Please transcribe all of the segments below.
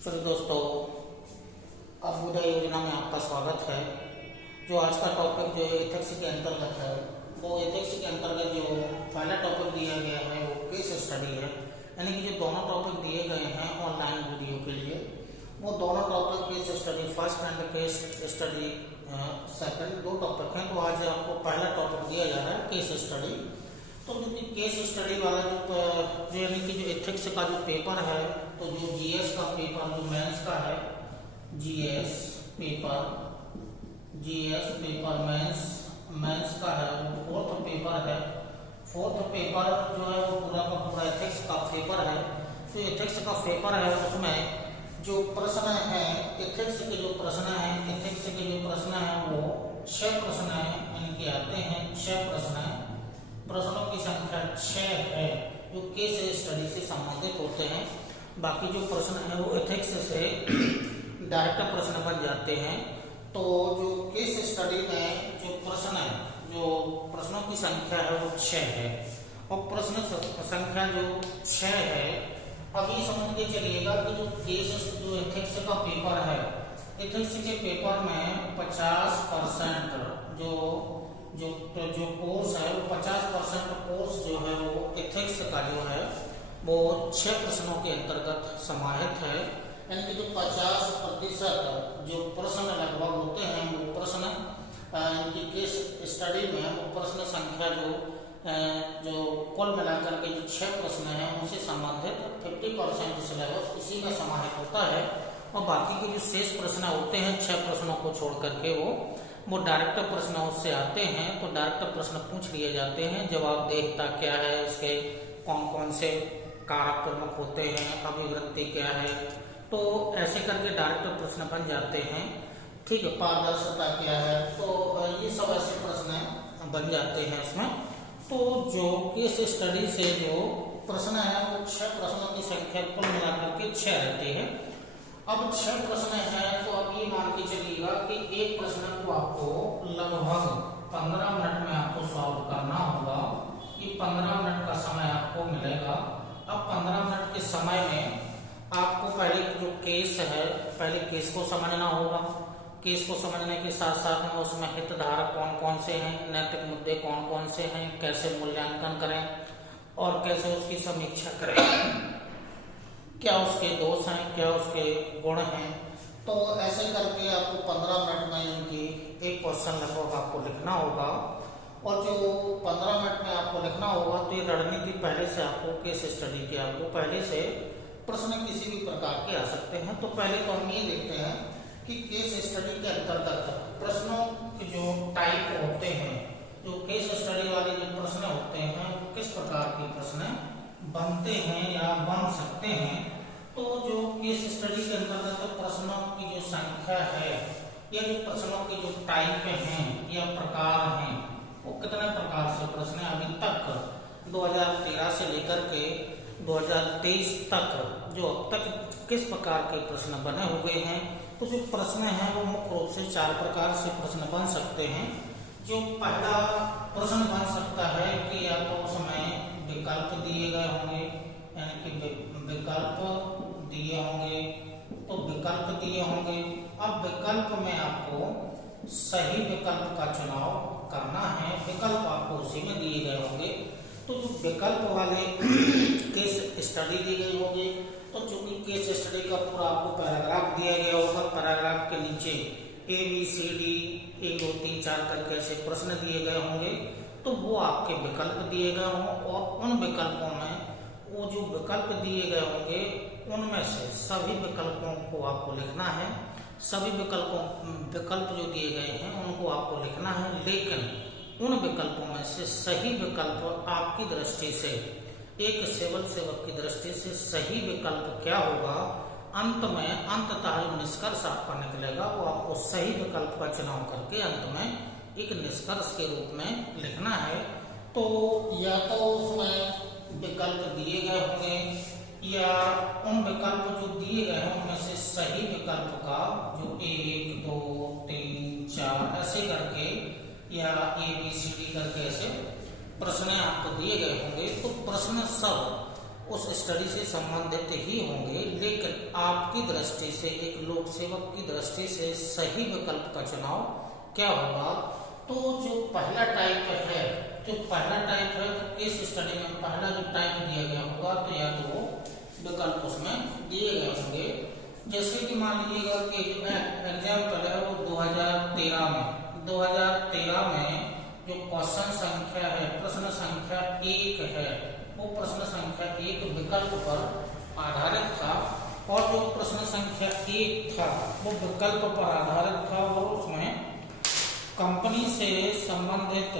चलो दोस्तों, अभ्युदय योजना में आपका स्वागत है। जो आज का टॉपिक जो एथिक्स के अंतर्गत है, वो एथिक्स के अंतर्गत जो पहला टॉपिक दिया गया है वो केस स्टडी है। यानी कि जो दोनों टॉपिक दिए गए हैं ऑनलाइन वीडियो के लिए, वो दोनों topic case study first and case study second, दो टॉपिक हैं। तो आज आपको पहला टॉपिक दिया जा रहा है केस स्टडी। तो क्योंकि केस स्टडी वाला जो यानी कि जो एथिक्स का जो पेपर है, तो जो जीएस का पेपर जो मेंस का है, जीएस पेपर मेंस का है, वो फोर्थ पेपर है। फोर्थ पेपर जो है वो पूरा का पूरा एथिक्स का पेपर है। तो एथिक्स का पेपर है, उसमें जो प्रश्न है एथिक्स के जो प्रश्न है वो 6 प्रश्न है, यानी कि आते हैं 6 प्रश्न है। प्रश्नों की संख्या 6 है जो केस स्टडी से संबंधित होते हैं। बाकी जो प्रश्न है वो एथिक्स से डायरेक्ट प्रश्न बन जाते हैं। तो जो केस स्टडी में जो प्रश्न है, जो प्रश्नों की संख्या है वो 6 है, और प्रश्न संख्या जो 6 है, अभी समझ के चलिएगा कि जो एथिक्स का पेपर है, एथिक्स के पेपर में 50% जो कोर्स है वो 50% कोर्स जो है वो एथिक्स का जो है वो 6 प्रश्नों के अंतर्गत समाहित है। यानी कि जो 50% जो प्रश्न लगभग होते हैं वो प्रश्न इनकी केस स्टडी में वो प्रश्न संख्या जो कुल मिलाकर के जो 6 प्रश्न हैं उनसे संबंधित 50% सिलेबस इसी में समाहित होता है। और बाकी के जो शेष प्रश्न होते हैं 6 प्रश्नों को छोड़ करके वो डायरेक्ट प्रश्न उससे आते हैं। तो डायरेक्ट प्रश्न पूछ लिए जाते हैं, जवाब देखता क्या है, इसके कौन कौन से कारक प्रमुख होते हैं, अभिवृत्ति क्या है, तो ऐसे करके डायरेक्ट प्रश्न बन जाते हैं। ठीक है, पारदर्शिता क्या है, तो ये सब ऐसे प्रश्न बन जाते हैं इसमें। तो जो केस स्टडी से जो प्रश्न है वो 6 प्रश्नों की संख्या कुल मिलाकर के 6 रहती है। अब 6 प्रश्न है, तो अब ये मान के चलिएगा कि एक प्रश्न को आपको लगभग 15 मिनट में आपको सॉल्व करना होगा। ये 15 मिनट का समय आपको मिलेगा। अब 15 मिनट के समय में आपको पहले जो केस है, पहले केस को समझना होगा। केस को समझने के साथ साथ में उसमें हितधारक कौन कौन से हैं, नैतिक मुद्दे कौन कौन से हैं, कैसे मूल्यांकन करें और कैसे उसकी समीक्षा करें, क्या उसके दोष हैं, क्या उसके गुण हैं। तो ऐसे करके आपको 15 मिनट में इनकी एक क्वेश्चन लगभग आपको लिखना होगा। और जो 15 मिनट में आपको लिखना होगा, तो ये रणनीति पहले से आपको केस स्टडी की आपको पहले से प्रश्न किसी भी प्रकार के आ सकते हैं। तो पहले तो हम ये देखते हैं कि केस स्टडी के अंतर्गत प्रश्नों के जो टाइप होते हैं, जो केस स्टडी वाले जो प्रश्न होते हैं वो किस प्रकार के प्रश्न बनते हैं या बन सकते हैं। तो जो केस स्टडी के अंतर्गत प्रश्नों की जो संख्या है या जो प्रश्नों के जो टाइप हैं या प्रकार हैं, वो कितने प्रकार से प्रश्न अभी तक 2013 से लेकर के 2023 तक जो अब तक किस प्रकार के प्रश्न बने हुए हैं। तो जो प्रश्न हैं वो मुख्य रूप से 4 प्रकार से प्रश्न बन सकते हैं। जो पहला प्रश्न बन सकता है कि या तो उसमें विकल्प दिए गए होंगे, यानी कि विकल्प दिए होंगे, तो विकल्प दिए होंगे। अब विकल्प में आपको सही विकल्प का चुनाव करना है, विकल्प आपको उसी में दिए गए होंगे। तो जो विकल्प वाले केस स्टडी दी गई होगी, तो चूंकि केस स्टडी का पूरा आपको पैराग्राफ दिया गया होगा, पैराग्राफ के नीचे ABCD 1 2 3 4 करके ऐसे प्रश्न दिए गए होंगे, तो वो आपके विकल्प दिए गए हों। और उन विकल्पों में वो जो विकल्प दिए गए होंगे उनमें से सभी विकल्पों को आपको लिखना है। सभी विकल्प जो दिए गए हैं उनको आपको लिखना है, लेकिन उन विकल्पों में से सही विकल्प आपकी दृष्टि से, एक सिविल सेवक की दृष्टि से सही विकल्प क्या होगा, अंततः जो निष्कर्ष आपका निकलेगा वो आपको सही विकल्प का चुनाव करके अंत में एक निष्कर्ष के रूप में लिखना है। तो या तो उसमें विकल्प दिए गए होंगे या उन विकल्प जो दिए गए हैं उनमें से सही विकल्प का जो 1 2 3 4 ऐसे करके या ABCD करके ऐसे प्रश्न आपको दिए गए होंगे। तो प्रश्न सब उस स्टडी से संबंधित ही होंगे, लेकिन आपकी दृष्टि से, एक लोक सेवक की दृष्टि से सही विकल्प का चुनाव क्या होगा? तो जो पहला टाइप है, तो केस स्टडी में पहला जो टाइप दिया गया होगा तो या तो वो विकल्प उसमें दिए गए होंगे। जैसे कि मान लीजिएगा कि एग्जाम्पल है वो 2013 में जो क्वेश्चन संख्या है, प्रश्न संख्या 1 है, वो प्रश्न संख्या 1 विकल्प पर आधारित था, और जो प्रश्न संख्या 1 था वो विकल्प पर आधारित था, और उसमें कंपनी से संबंधित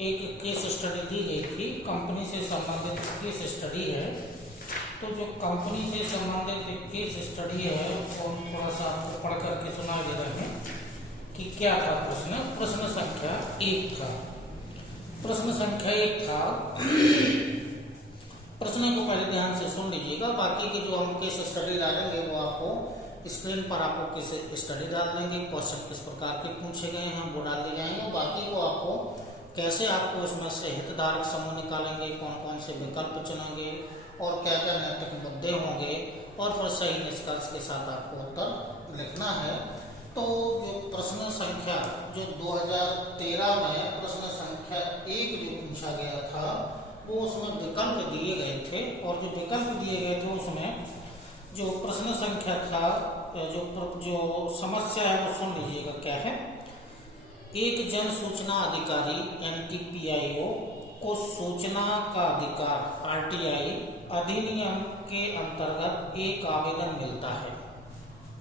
एक केस स्टडी दी गई थी। कंपनी से संबंधित केस स्टडी है, तो जो कंपनी से संबंधित एक केस स्टडी है उसको थोड़ा सा आपको पढ़ करके सुना दे रहे हैं कि क्या था प्रश्न संख्या 1 था। प्रश्न संख्या 1 था, प्रश्न को पहले ध्यान से सुन लीजिएगा, बाकी के जो हम केस स्टडी डालेंगे वो आपको स्क्रीन पर आपको केस स्टडी डाल देंगे, क्वेश्चन किस प्रकार के पूछे गए हैं वो डाल दिए जाएंगे, बाकी को आपको कैसे आपको इसमें से हितधारक समूह निकालेंगे, कौन कौन से विकल्प चुनेंगे और क्या क्या नैतिक मुद्दे होंगे, और फिर सही निष्कर्ष के साथ आपको उत्तर लिखना है। तो जो प्रश्न संख्या जो 2013 में प्रश्न संख्या 1 जो पूछा गया था वो उसमें विकल्प दिए गए थे, और जो विकल्प दिए गए थे उसमें जो प्रश्न संख्या था, जो समस्या है वो सुन लीजिएगा क्या है। एक जन सूचना अधिकारी NTPIO को सूचना का अधिकार RTI अधिनियम के अंतर्गत एक आवेदन मिलता है,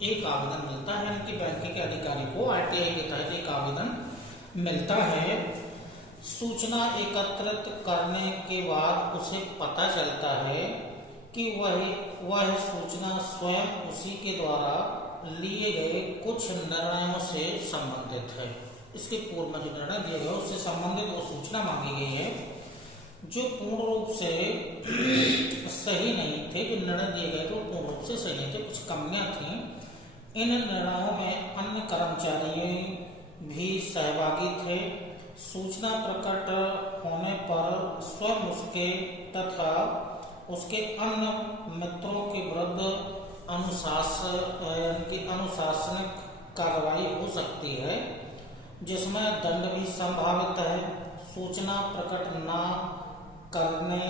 यानी कि बैंक के अधिकारी को RTI के तहत एक आवेदन मिलता है। सूचना एकत्रित करने के बाद उसे पता चलता है कि वह सूचना स्वयं उसी के द्वारा लिए गए कुछ निर्णयों से संबंधित है। इसके पूर्व में जो निर्णय दिए गए उससे संबंधित वो सूचना मांगी गई है जो पूर्ण रूप से सही नहीं थे, जो निर्णय दिए गए थे वो पूर्ण रूप से सही नहीं थे, कुछ कमियां थी। इन निर्णयों में अन्य कर्मचारी भी सहभागी थे। सूचना प्रकट होने पर स्वयं उसके तथा उसके अन्य मित्रों के विरुद्ध अनुशासनिक कार्रवाई हो सकती है, जिसमें दंड भी संभावित है। सूचना प्रकट न करने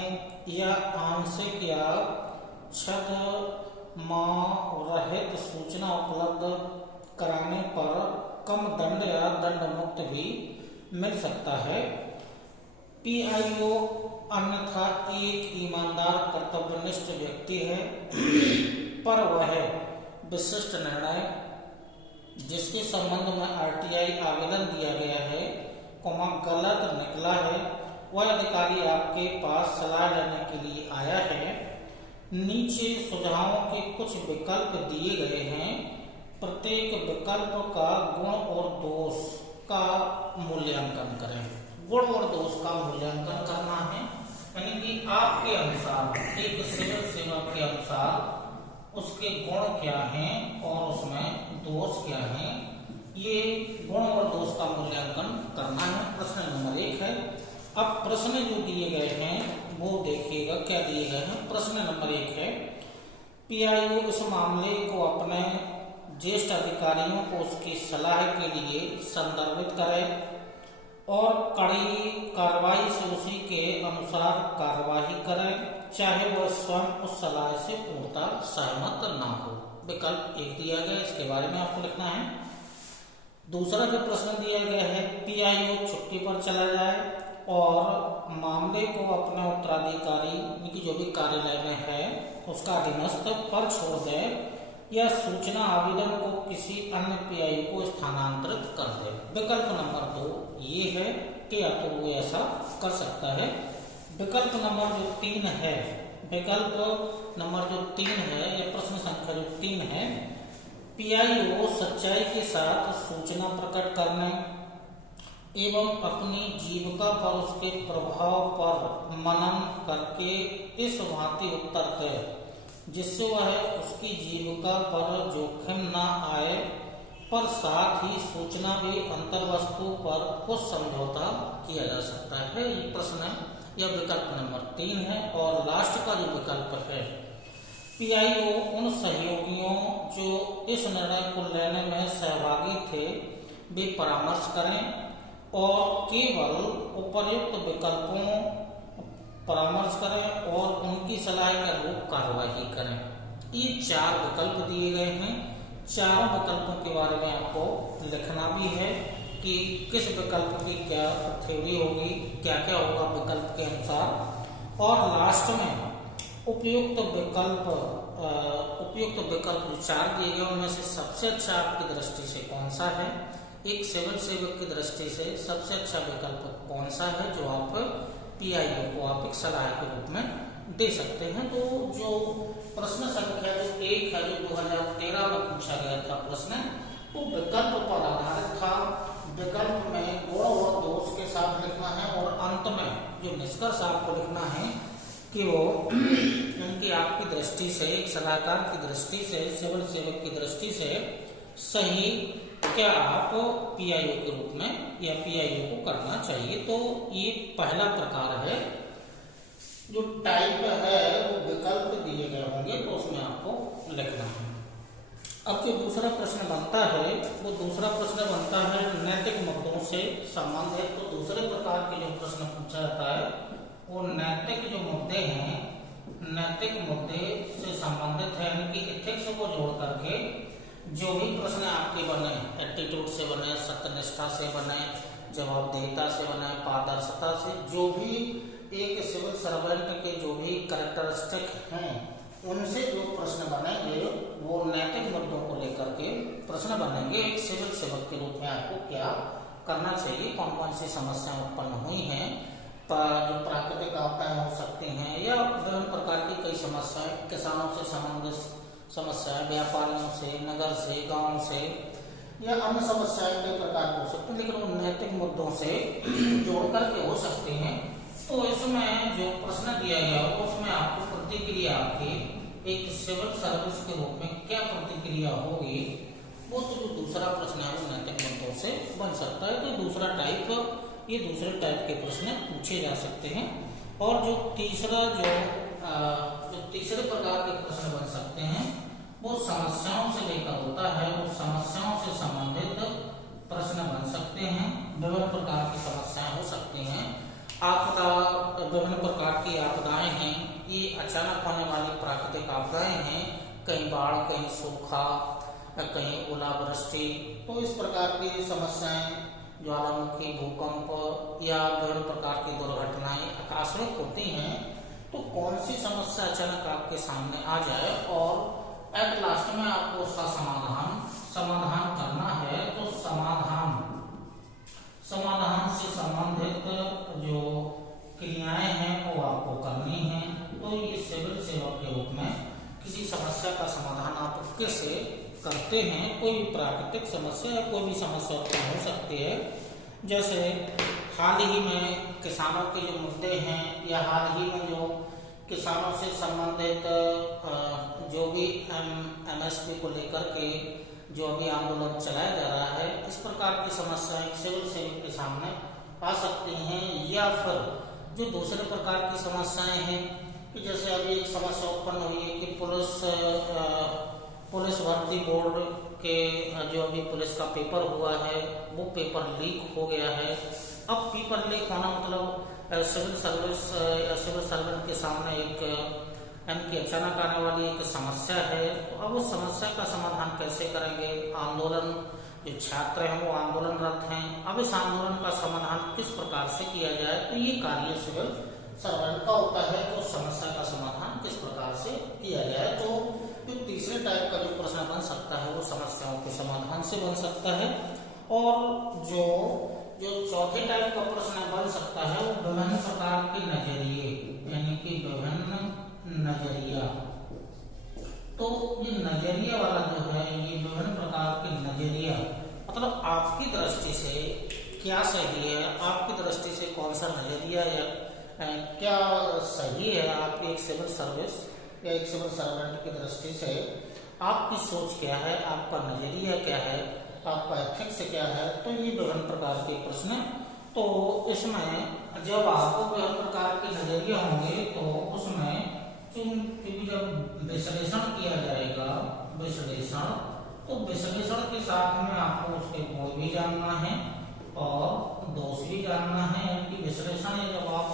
या आंशिक या रहित सूचना उपलब्ध कराने पर कम दंड या दंड मुक्त भी मिल सकता है। PIO अन्यथा एक ईमानदार कर्तव्यनिष्ठ व्यक्ति है, पर वह विशिष्ट निर्णय जिसके संबंध में RTI आवेदन दिया गया है गलत निकला है, वह अधिकारी आपके पास सलाह लेने के लिए आया है। नीचे सुझावों के कुछ विकल्प दिए गए हैं, प्रत्येक विकल्प का गुण और दोष का मूल्यांकन करें। गुण और दोष का मूल्यांकन करना है, यानी कि आपके अनुसार, एक सिविल सेवा के अनुसार उसके गुण क्या हैं और उसमें दोष क्या हैं, ये गुण और दोष का मूल्यांकन करना है। प्रश्न नंबर 1 है। अब प्रश्न जो दिए गए हैं वो देखिएगा क्या दिए गए हैं। प्रश्न नंबर 1 है, PIO इस मामले को अपने ज्येष्ठ अधिकारियों को उसकी सलाह के लिए संदर्भित करे और कड़ी कार्रवाई से उसी के अनुसार कार्यवाही करे, चाहे वह स्वयं उस सलाह से पूर्णतः सहमत ना हो। विकल्प 1 दिया गया, इसके बारे में आपको लिखना है। दूसरा जो प्रश्न दिया गया है, PIO छुट्टी पर चला जाए और मामले को अपने उत्तराधिकारी की जो भी कार्यालय में है उसका अधीनस्थ पर छोड़ दे, या सूचना आवेदन को किसी अन्य PIO को स्थानांतरित कर दे। विकल्प नंबर 2 ये है कि या तो वो ऐसा कर सकता है। विकल्प नंबर जो 3 है, या प्रश्न संख्या जो 3 है, PIO सच्चाई के साथ सूचना प्रकट करने एवं अपनी जीविका पर उसके प्रभाव पर मनन करके इस भांति उत्तर दे जिससे वह उसकी जीविका पर जोखिम न आए, पर साथ ही सूचना भी अंतर्वस्तु पर कुछ समझौता किया जा सकता है। ये प्रश्न यह विकल्प नंबर 3 है। और लास्ट का जो विकल्प है पीआईओ उन सहयोगियों जो इस निर्णय को लेने में सहभागी थे वे परामर्श करें और केवल उपर्युक्त विकल्पों परामर्श करें और उनकी सलाह के अनुरूप कार्यवाही करें। ये 4 विकल्प दिए गए हैं। चारों विकल्पों के बारे में आपको लिखना भी है कि किस विकल्प की क्या थ्योरी होगी, क्या क्या होगा विकल्प के अनुसार। और लास्ट में उपयुक्त विकल्प जो 4 दिए गए उनमें से सबसे अच्छा आपकी दृष्टि से कौन सा है, एक सिविल सेवक की दृष्टि से सबसे अच्छा विकल्प कौन सा है जो आप पीआईओ को आप एक सलाह के रूप में दे सकते हैं। तो जो प्रश्न संख्या जो 1 है जो 2013 में पूछा गया था प्रश्न, तो विकल्प पर आधारित था। विकल्प में गुण और दोष के साथ लिखना है और अंत में जो निष्कर्ष आपको लिखना है कि वो उनकी आपकी दृष्टि से, एक सलाहकार की दृष्टि से, सिविल सेवक की दृष्टि से सही क्या आप पीआईओ के रूप में या पीआईओ को करना चाहिए। तो ये पहला प्रकार है। जो टाइप है वो विकल्प दिए गए होंगे तो उसमें आपको लिखना है। अब जो दूसरा प्रश्न बनता है वो दूसरा प्रश्न बनता है नैतिक मुद्दों से संबंधित। तो दूसरे प्रकार के जो प्रश्न पूछा जाता है वो नैतिक जो मुद्दे हैं, नैतिक मुद्दे से संबंधित है, यानी कि एथिक्स को जोड़ करके जो भी प्रश्न आपके बने, एटीट्यूड से बने, सत्यनिष्ठा से बने, जवाबदेहिता से बने, पारदर्शिता से, जो भी एक सिविल सर्वेंट के जो भी कैरेक्टरिस्टिक हैं उनसे जो प्रश्न बनेंगे वो नैतिक मुद्दों को लेकर के प्रश्न बनेंगे। एक सिविल सेवक के रूप में आपको क्या करना चाहिए, कौन कौन सी समस्याएं उत्पन्न हुई हैं, जो प्राकृतिक आपदाएं हो सकती हैं या विभिन्न प्रकार की कई समस्याएं, किसानों से संबंधित समस्याएं, व्यापारियों से, नगर से, गांव से या अन्य समस्याएं कई प्रकार हो सकती हैं, लेकिन वो नैतिक मुद्दों से जोड़ करके हो सकते हैं। तो इसमें जो प्रश्न दिया गया उसमें आपको प्रतिक्रिया आपकी एक सिविल सर्विस के रूप में क्या प्रतिक्रिया होगी, वो तो जो दूसरा प्रश्न है वो नैतिक मुद्दों से बन सकता है। तो दूसरा टाइप, ये दूसरे टाइप के प्रश्न पूछे जा सकते हैं। और जो तीसरे प्रकार के प्रश्न बन सकते हैं वो समस्याओं से लेकर होता है, वो समस्याओं से संबंधित प्रश्न बन सकते हैं। विभिन्न प्रकार की समस्याएं हो सकती हैं, आपदा, विभिन्न प्रकार की आपदाएं हैं, ये अचानक होने वाली प्राकृतिक आपदाएं हैं, कहीं बाढ़, कहीं सूखा, कहीं ओलावृष्टि। तो इस प्रकार की समस्याएं, ज्वालामुखी, भूकंप या विभिन्न प्रकार की दुर्घटनाएं आकस्मिक होती हैं। तो कौन सी समस्या अचानक आपके सामने आ जाए और एट लास्ट में आपको उसका समाधान करना है, तो समाधान से संबंधित जो क्रियाएं हैं वो आपको करनी है। तो ये सिविल सेवक के रूप में किसी समस्या का समाधान आप कैसे करते हैं, कोई भी प्राकृतिक समस्या या कोई भी समस्या उत्पन्न हो सकती है। जैसे हाल ही में किसानों के जो मुद्दे हैं या हाल ही में जो किसानों से संबंधित जो भी एमएसपी को लेकर के जो अभी आंदोलन चलाया जा रहा है, इस प्रकार की समस्याएं सिविल सेवक के सामने आ सकती हैं। या फिर जो दूसरे प्रकार की समस्याएं हैं कि जैसे अभी एक समस्या उत्पन्न हुई है कि पुलिस भर्ती बोर्ड के जो अभी पुलिस का पेपर हुआ है वो पेपर लीक हो गया है। अब पेपर लीक होना मतलब सिविल सर्विस या सिविल सर्वेंट के सामने एक इनकी अचानक आने वाली एक समस्या है। तो अब उस समस्या का समाधान कैसे करेंगे, आंदोलन, जो छात्र हैं वो आंदोलनरत हैं, अब इस आंदोलन का समाधान किस प्रकार से किया जाए, तो ये कार्य सिविल सर्वेंट का होता है। तो समस्या का समाधान किस प्रकार से किया जाए, तो जो तीसरे टाइप का जो प्रश्न बन सकता है वो समस्याओं के समाधान से बन सकता है। और जो चौथे टाइप का प्रश्न बन सकता है वो विभिन्न प्रकार के नजरिए, यानी कि विभिन्न नजरिया। तो ये नजरिया वाला जो है, ये विभिन्न प्रकार के नजरिया मतलब आपकी दृष्टि से क्या सही है, आपकी दृष्टि से कौन सा नजरिया या क्या सही है, आपकी एक सिविल सर्विस या एक सिविल सर्वेंट की दृष्टि से आपकी सोच क्या है, आपका नजरिया क्या है, आपका एथिक्स क्या है। तो ये विभिन्न प्रकार के प्रश्न तो इसमें जब आपको कोई प्रकार के नजरिए होंगे तो उसमें क्योंकि जब विश्लेषण किया जाएगा विश्लेषण, तो विश्लेषण के साथ में आपको उसके गुण भी जानना है और दोष भी जानना है। यानी कि विश्लेषण है जब आप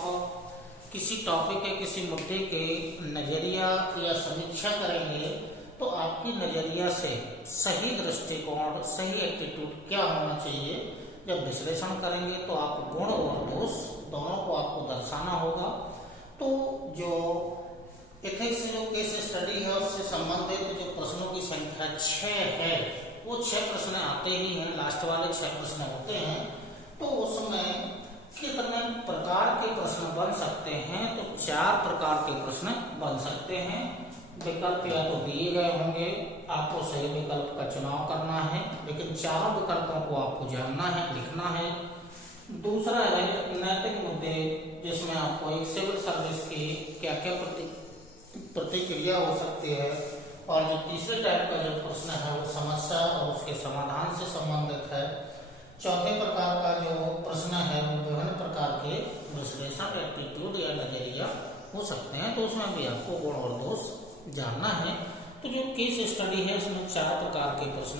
किसी टॉपिक के किसी मुद्दे के नजरिया या समीक्षा करेंगे तो आपकी नजरिया से सही दृष्टिकोण सही एटीट्यूड क्या होना चाहिए। जब विश्लेषण करेंगे तो आप गुण और दोष दोनों को आपको दर्शाना होगा। तो जो एथिक्स जो केस स्टडी है उससे संबंधित जो प्रश्नों की संख्या 6 है, वो 6 प्रश्न आते ही हैं, लास्ट वाले 6 प्रश्न होते हैं। तो उसमें कितने प्रकार के प्रश्न बन सकते हैं, तो 4 प्रकार के प्रश्न बन सकते हैं। विकल्प या तो दिए गए होंगे, आपको सही विकल्प का चुनाव करना है, लेकिन चारों विकल्पों को आपको जानना है, लिखना है। दूसरा है नैतिक मुद्दे, जिसमें आपको एक सिविल सर्विस की क्या क्या प्रतिक्रिया हो सकती है। और जो तीसरे टाइप का जो प्रश्न है वो समस्या और उसके समाधान से संबंधित है। चौथे प्रकार का जो प्रश्न है वो विभिन्न प्रकार के विश्लेषण एप्टीट्यूड या नजरिया हो सकते हैं, तो उसमें भी आपको गुण और दोष जानना है। तो जो केस स्टडी है इसमें 4 प्रकार के प्रश्न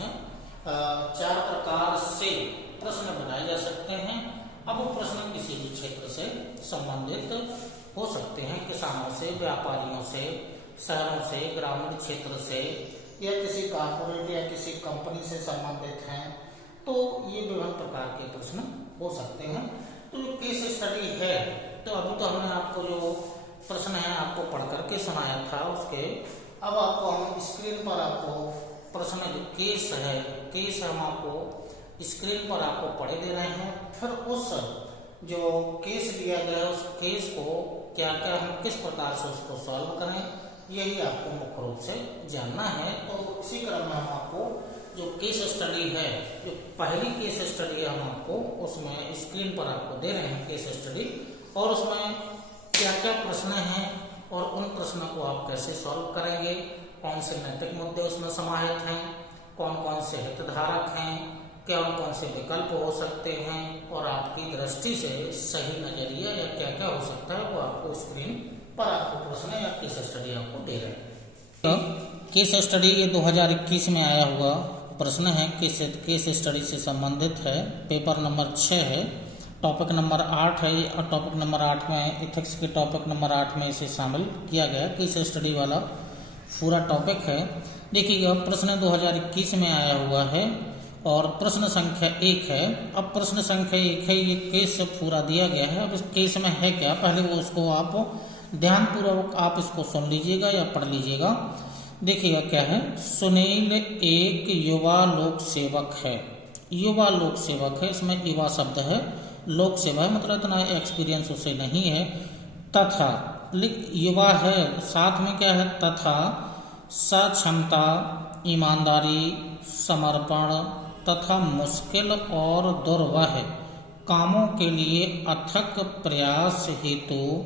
4 प्रकार से प्रश्न बनाए जा सकते हैं। अब वो प्रश्न किसी भी क्षेत्र से संबंधित हो सकते हैं, किसानों से, व्यापारियों से, शहरों से, ग्रामीण क्षेत्र से, या किसी कॉर्पोरेट या किसी कंपनी से संबंधित हैं। तो ये विभिन्न प्रकार के प्रश्न हो सकते हैं। तो जो केस स्टडी है, तो अभी तो हमने आपको जो प्रश्न है आपको पढ़ करके सुनाया था उसके, अब आपको हम स्क्रीन पर आपको प्रश्न जो केस है, केस हम आपको स्क्रीन पर आपको पढ़े दे रहे हैं। फिर उस जो केस दिया गया उस केस को क्या क्या हम किस प्रकार से उसको सॉल्व करें, यही आपको मुख्य रूप से जानना है। तो इसी क्रम में हम आपको जो केस स्टडी है, जो पहली केस स्टडी है हम आपको उसमें स्क्रीन पर आपको दे रहे हैं केस स्टडी, और उसमें क्या क्या प्रश्न हैं और उन प्रश्नों को आप कैसे सॉल्व करेंगे, कौन से नैतिक मुद्दे उसमें समाहित हैं, कौन कौन से हितधारक हैं, कौन कौन से विकल्प हो सकते हैं, और आपकी दृष्टि से सही नजरिया या क्या क्या हो सकता है, वो आपको स्क्रीन पर आपको प्रश्न या केस स्टडी आपको दे रहे हैं। केस स्टडी ये 2021 में आया हुआ प्रश्न है, केस स्टडी से संबंधित है। पेपर नंबर 6 है, टॉपिक नंबर 8 है, और टॉपिक नंबर 8 में एथिक्स के टॉपिक नंबर 8 में इसे शामिल किया गया। केस स्टडी वाला पूरा टॉपिक है। देखिएगा प्रश्न 2021 में आया हुआ है और प्रश्न संख्या 1 है। अब प्रश्न संख्या 1 है, ये केस पूरा दिया गया है। अब इस केस में है क्या, पहले वो उसको आप ध्यानपूर्वक आप इसको सुन लीजिएगा या पढ़ लीजिएगा। देखिएगा क्या है, सुनील एक युवा लोक सेवक है। युवा लोक सेवक है, इसमें युवा शब्द है, लोक सेवा है, मतलब इतना एक्सपीरियंस उसे नहीं है। तथा युवा है, साथ में क्या है, तथा सक्षमता, ईमानदारी, समर्पण तथा मुश्किल और दुर्वह कामों के लिए अथक प्रयास हेतु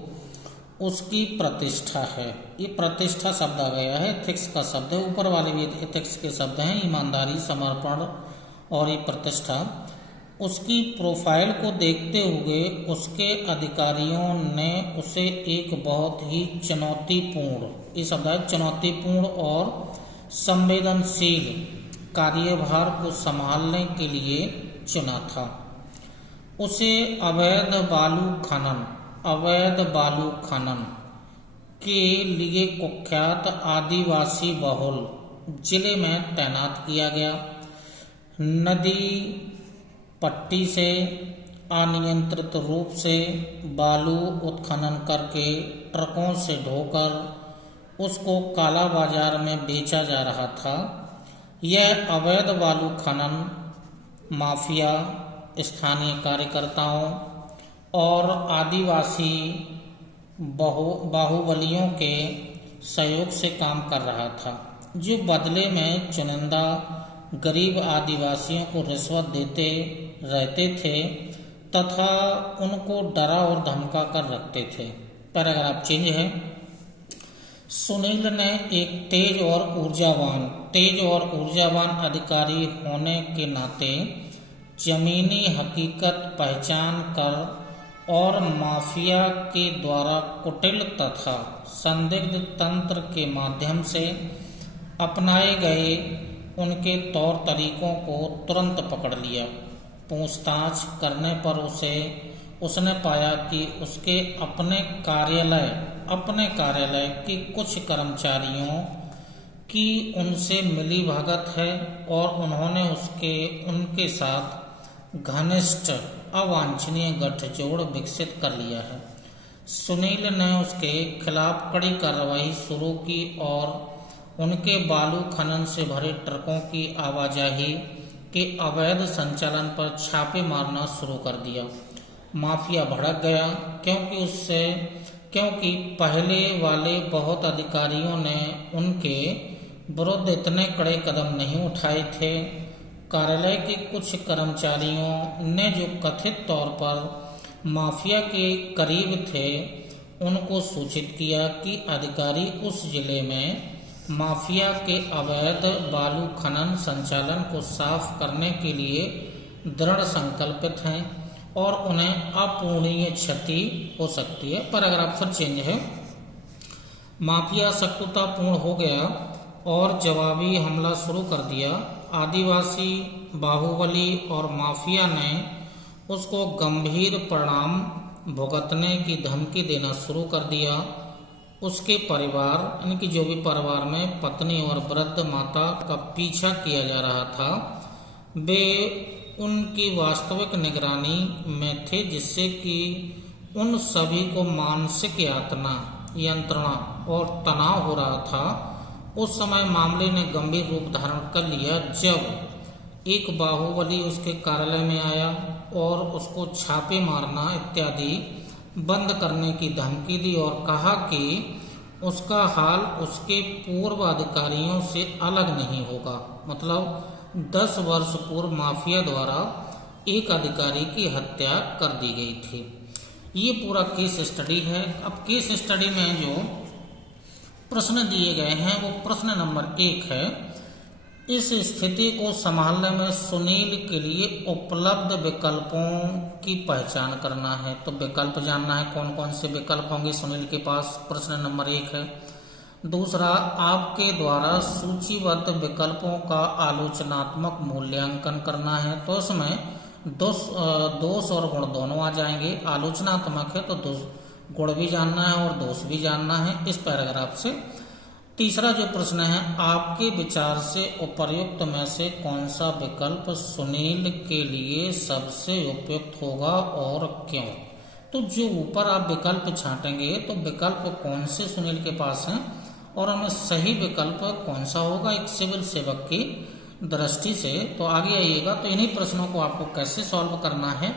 उसकी प्रतिष्ठा है। ये प्रतिष्ठा शब्द आ गया है, एथिक्स का शब्द है, ऊपर वाले भी एथिक्स के शब्द हैं, ईमानदारी, समर्पण और ये प्रतिष्ठा। उसकी प्रोफाइल को देखते हुए उसके अधिकारियों ने उसे एक बहुत ही चुनौतीपूर्ण, ये शब्द है, चुनौतीपूर्ण और संवेदनशील कार्यभार को संभालने के लिए चुना था। उसे अवैध बालू खनन के लिए कुख्यात आदिवासी बहुल जिले में तैनात किया गया। नदी पट्टी से अनियंत्रित रूप से बालू उत्खनन करके ट्रकों से ढोकर उसको काला बाजार में बेचा जा रहा था। यह अवैध बालू खनन माफिया, स्थानीय कार्यकर्ताओं और आदिवासी बाहुबलियों के सहयोग से काम कर रहा था, जो बदले में चुनिंदा गरीब आदिवासियों को रिश्वत देते रहते थे तथा उनको डरा और धमका कर रखते थे। पैराग्राफ चेंज है। सुनील ने एक तेज और ऊर्जावान अधिकारी होने के नाते जमीनी हकीकत पहचान कर और माफिया के द्वारा कुटिल तथा संदिग्ध तंत्र के माध्यम से अपनाए गए उनके तौर तरीकों को तुरंत पकड़ लिया। पूछताछ करने पर उसने पाया कि उसके अपने कार्यालय के कुछ कर्मचारियों की उनसे मिली भगत है और उन्होंने उनके साथ घनिष्ठ अवांछनीय गठजोड़ विकसित कर लिया है। सुनील ने उसके खिलाफ कड़ी कार्रवाई शुरू की और उनके बालू खनन से भरे ट्रकों की आवाजाही के अवैध संचालन पर छापे मारना शुरू कर दिया। माफिया भड़क गया क्योंकि पहले वाले बहुत अधिकारियों ने उनके विरुद्ध इतने कड़े कदम नहीं उठाए थे। कार्यालय के कुछ कर्मचारियों ने जो कथित तौर पर माफिया के करीब थे उनको सूचित किया कि अधिकारी उस जिले में माफिया के अवैध बालू खनन संचालन को साफ करने के लिए दृढ़ संकल्पित हैं और उन्हें अपूरणीय क्षति हो सकती है। पैराग्राफ फिर चेंज है। माफिया शत्रुतापूर्ण हो गया और जवाबी हमला शुरू कर दिया। आदिवासी बाहुबली और माफिया ने उसको गंभीर परिणाम भुगतने की धमकी देना शुरू कर दिया। उसके परिवार, इनकी जो भी परिवार में पत्नी और वृद्ध माता का पीछा किया जा रहा था, वे उनकी वास्तविक निगरानी में थे, जिससे कि उन सभी को मानसिक यातना, यंत्रणा और तनाव हो रहा था। उस समय मामले ने गंभीर रूप धारण कर लिया जब एक बाहुबली उसके कार्यालय में आया और उसको छापे मारना इत्यादि बंद करने की धमकी दी और कहा कि उसका हाल उसके पूर्व अधिकारियों से अलग नहीं होगा। मतलब 10 वर्ष पूर्व माफिया द्वारा एक अधिकारी की हत्या कर दी गई थी। ये पूरा केस स्टडी है। अब केस स्टडी में जो प्रश्न दिए गए हैं वो प्रश्न नंबर 1 है, इस स्थिति को संभालने में सुनील के लिए उपलब्ध विकल्पों की पहचान करना है। तो विकल्प जानना है, कौन कौन से विकल्प होंगे सुनील के पास, प्रश्न नंबर 1 है। दूसरा, आपके द्वारा सूचीबद्ध विकल्पों का आलोचनात्मक मूल्यांकन करना है। तो इसमें दोष और गुण दोनों आ जाएंगे। आलोचनात्मक है तो गुण भी जानना है और दोष भी जानना है इस पैराग्राफ से। तीसरा जो प्रश्न है, आपके विचार से उपर्युक्त में से कौन सा विकल्प सुनील के लिए सबसे उपयुक्त होगा और क्यों। तो जो ऊपर आप विकल्प छांटेंगे तो विकल्प कौन से सुनील के पास हैं और हमें सही विकल्प कौन सा होगा एक सिविल सेवक की दृष्टि से। तो आगे आइएगा, तो इन्हीं प्रश्नों को आपको कैसे सॉल्व करना है।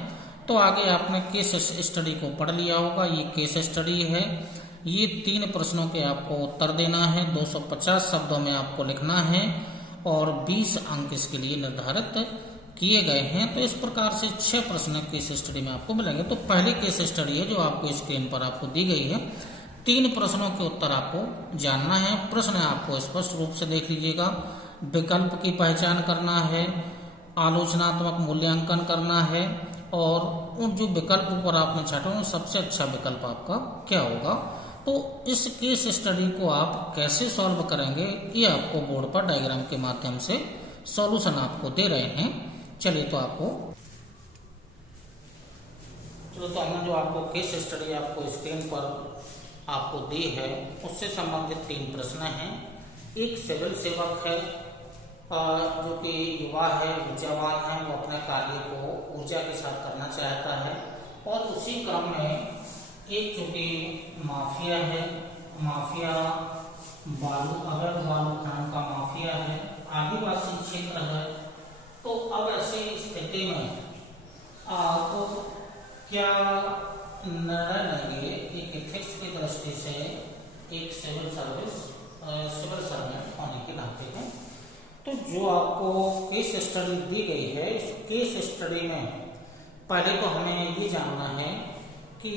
तो आगे आपने केस स्टडी को पढ़ लिया होगा। ये केस स्टडी है। ये 3 प्रश्नों के आपको उत्तर देना है। 250 शब्दों में आपको लिखना है और 20 अंक इसके लिए निर्धारित किए गए हैं। तो इस प्रकार से 6 प्रश्न केस स्टडी में आपको मिलेंगे। तो पहली केस स्टडी है जो आपको स्क्रीन पर आपको दी गई है। 3 प्रश्नों के उत्तर आपको जानना है। प्रश्न आपको स्पष्ट रूप से देख लीजिएगा। विकल्प की पहचान करना है, आलोचनात्मक मूल्यांकन करना है और उन जो विकल्प पर आपने छाटा उन सबसे अच्छा विकल्प आपका क्या होगा। तो इस केस स्टडी को आप कैसे सॉल्व करेंगे ये आपको बोर्ड पर डायग्राम के माध्यम से सॉल्यूशन आपको दे रहे हैं। चलिए तो हमने जो आपको केस स्टडी आपको स्क्रीन पर आपको दी है उससे संबंधित 3 प्रश्न हैं। एक सिविल सेवक है जो कि युवा है, ऊर्जावान है, वो अपने कार्य को ऊर्जा के साथ करना चाहता है और उसी क्रम में एक चूंकि माफिया है, माफिया अवैध बालू खनन का माफिया है, आदिवासी क्षेत्र है। तो अब ऐसी स्थिति में आप क्या निर्णय लेंगे एक एथिक्स की दृष्टि से एक सिविल सर्वेंट होने के नाते हैं। तो जो आपको केस स्टडी दी गई है इस केस स्टडी में पहले तो हमें ये जानना है कि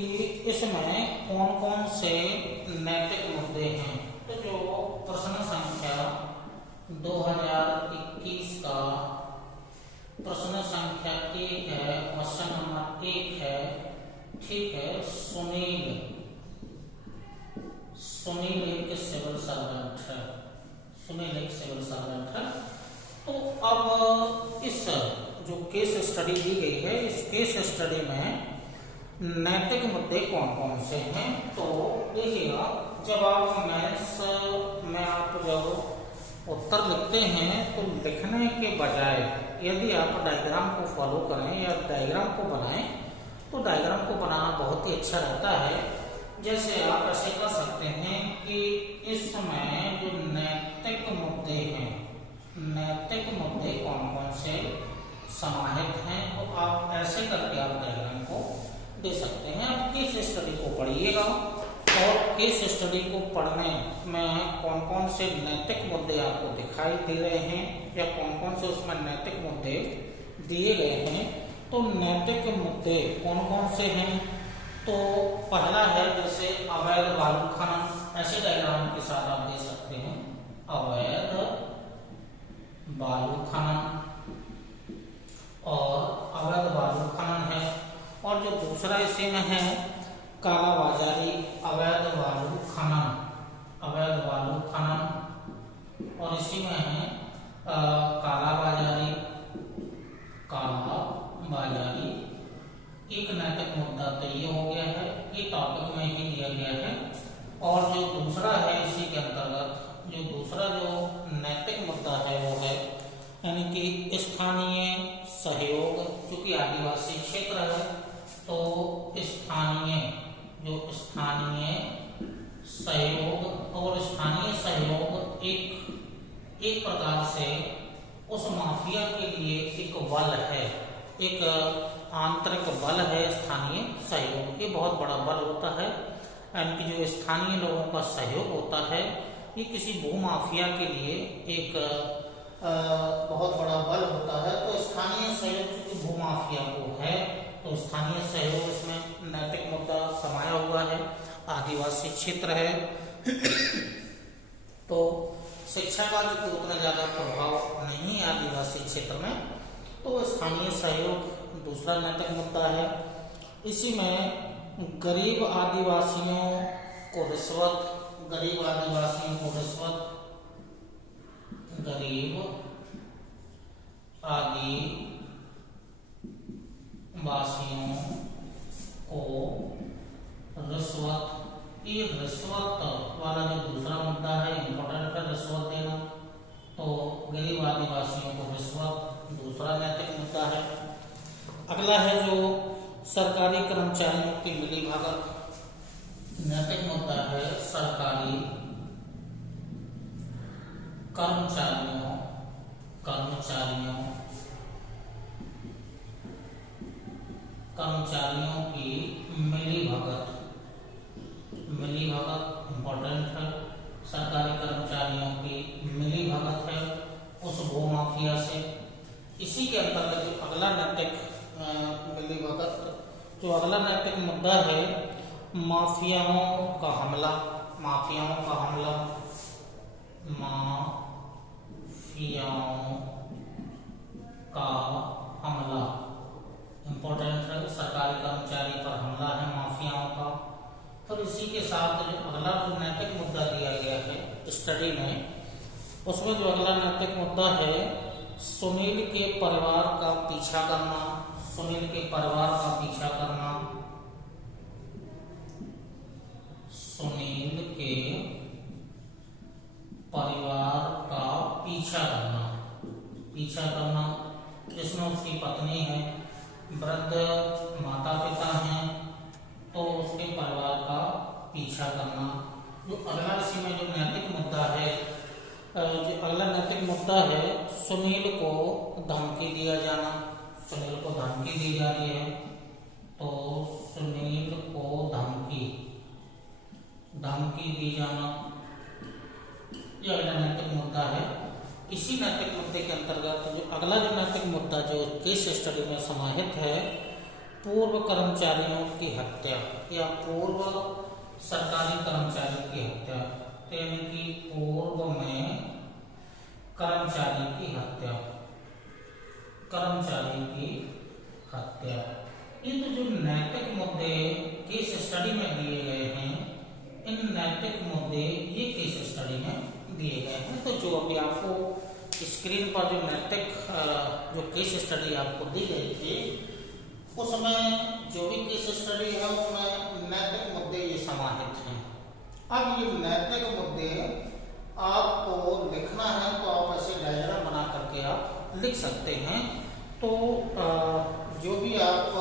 इसमें कौन कौन से नैतिक मुद्दे हैं। तो जो प्रश्न संख्या 2021 का प्रश्न संख्या सुनील एक सिविल सर्वेंट है। तो अब इस जो केस स्टडी दी गई है, इस केस स्टडी में नैतिक मुद्दे कौन कौन से हैं। तो देखिएगा, जब आप मैथ्स में आप जब उत्तर लिखते हैं तो लिखने के बजाय यदि आप डायग्राम को फॉलो करें या डायग्राम को बनाएं तो डायग्राम को बनाना बहुत ही अच्छा रहता है। जैसे आप ऐसे कर सकते हैं कि इसमें जो नैतिक मुद्दे हैं, नैतिक मुद्दे कौन कौन से समाहित हैं, तो आप ऐसे करके आप डायग्राम को दे सकते हैं। आप केस स्टडी को पढ़िएगा और केस स्टडी को पढ़ने में कौन कौन से नैतिक मुद्दे आपको दिखाई दे रहे हैं या कौन कौन से उसमें नैतिक मुद्दे दिए गए हैं। तो नैतिक मुद्दे कौन कौन से हैं, तो पहला है जैसे अवैध बालू खनन, ऐसे डायग्राम के साथ आप दे सकते हैं, अवैध बालू खनन और अवैध बालू खनन है। और जो दूसरा इसी में है कालाबाजारी, अवैध बालू खनन, अवैध बालू खनन, और इसी में है कालाबाजारी, कालाबाजारी। एक नैतिक मुद्दा तो ये हो गया है, ये टॉपिक में ही दिया गया है। और जो दूसरा है इसी के अंतर्गत जो दूसरा जो नैतिक मुद्दा है वो है यानी कि स्थानीय सहयोग, क्योंकि आदिवासी क्षेत्र है तो स्थानीय जो स्थानीय सहयोग, और स्थानीय सहयोग एक प्रकार से उस माफिया के लिए एक बल है, एक आंतरिक बल है स्थानीय सहयोग। ये बहुत बड़ा बल होता है, यानी कि जो स्थानीय लोगों का सहयोग होता है ये किसी भूमाफिया के लिए एक बहुत बड़ा बल होता है। तो स्थानीय सहयोग क्योंकि भूमाफिया को है तो स्थानीय सहयोग इसमें नैतिक मुद्दा समाया हुआ है। आदिवासी क्षेत्र है तो शिक्षा का जो उतना ज्यादा प्रभाव नहीं है आदिवासी क्षेत्र में, तो स्थानीय सहयोग दूसरा नैतिक मुद्दा है। इसी में गरीब आदिवासियों को रिश्वत, गरीब आदिवासियों को रिश्वत, गरीब आदिवासियों को रिश्वत, ये रिश्वत वाला जो दूसरा मुद्दा है इम्पोर्टेंट है, रिश्वत देना। तो गरीब आदिवासियों को रिश्वत दूसरा नैतिक मुद्दा है। अगला है जो सरकारी कर्मचारियों की मिलीभगत, नैतिक मुद्दा है सरकारी कर्मचारियों की मिलीभगत, मिलीभगत इम्पोर्टेंट है। सरकारी कर्मचारियों की मिलीभगत है उस भूमाफिया से। इसी के अंतर्गत जो अगला नैतिक मिलीभगत, जो अगला नैतिक मुद्दा है माफियाओं का हमला, माफियाओं का हमला, माफियाओं का हमला इम्पोर्टेंट है। सरकारी कर्मचारी पर हमला है माफियाओं का। तो इसी के साथ जो अगला जो नैतिक मुद्दा दिया गया है स्टडी में, उसमें जो अगला नैतिक मुद्दा है सुनील के परिवार का पीछा करना, सुनील के परिवार का पीछा करना, सुनील के परिवार का पीछा करना, पीछा करना जिसमें उसकी पत्नी है, वृद्ध माता पिता हैं, तो उसके परिवार का पीछा करना। जो अगला इसी में जो नैतिक मुद्दा है, जो अगला नैतिक मुद्दा है सुनील को धमकी दिया जाना, सुनील को धमकी दी जा रही है तो सुनील को धमकी दी जाना, यह अगला नैतिक मुद्दा है। इसी नैतिक मुद्दे के अंतर्गत जो अगला जो नैतिक मुद्दा जो केस स्टडी में समाहित है पूर्व कर्मचारियों की हत्या या पूर्व सरकारी कर्मचारी की हत्या, यानी कि पूर्व में कर्मचारी की हत्या, कर्मचारी की हत्या। ये तो जो नैतिक मुद्दे केस स्टडी में दिए गए हैं, इन नैतिक मुद्दे ये केस स्टडी में दिए गए हैं। तो जो अभी आपको स्क्रीन पर जो नैतिक जो केस स्टडी आपको दी गई थी, उसमें जो भी केस स्टडी है उसमें नैतिक मुद्दे ये समाहित हैं। अब ये नैतिक मुद्दे आपको लिखना है तो आप ऐसे डायग्राम बना करके आप लिख सकते हैं। तो जो भी आप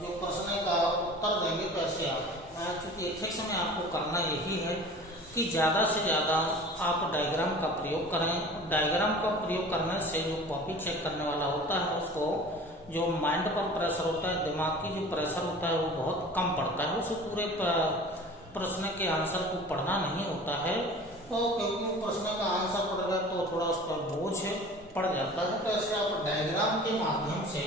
जो प्रश्न का उत्तर देंगे तो ऐसे आप, चूंकि एथिक्स में आपको करना यही है कि ज़्यादा से ज़्यादा आप डायग्राम का प्रयोग करें। डायग्राम का प्रयोग करने से जो कॉपी चेक करने वाला होता है उसको जो माइंड पर प्रेशर होता है, दिमाग की जो प्रेशर होता है वो बहुत कम पड़ता है। उसे पूरे प्रश्न के आंसर को पढ़ना नहीं होता है, तो क्योंकि वो प्रश्न का आंसर पढ़ गया तो थोड़ा उस पर बोझ पड़ जाता है। तो ऐसे आप डायग्राम के माध्यम से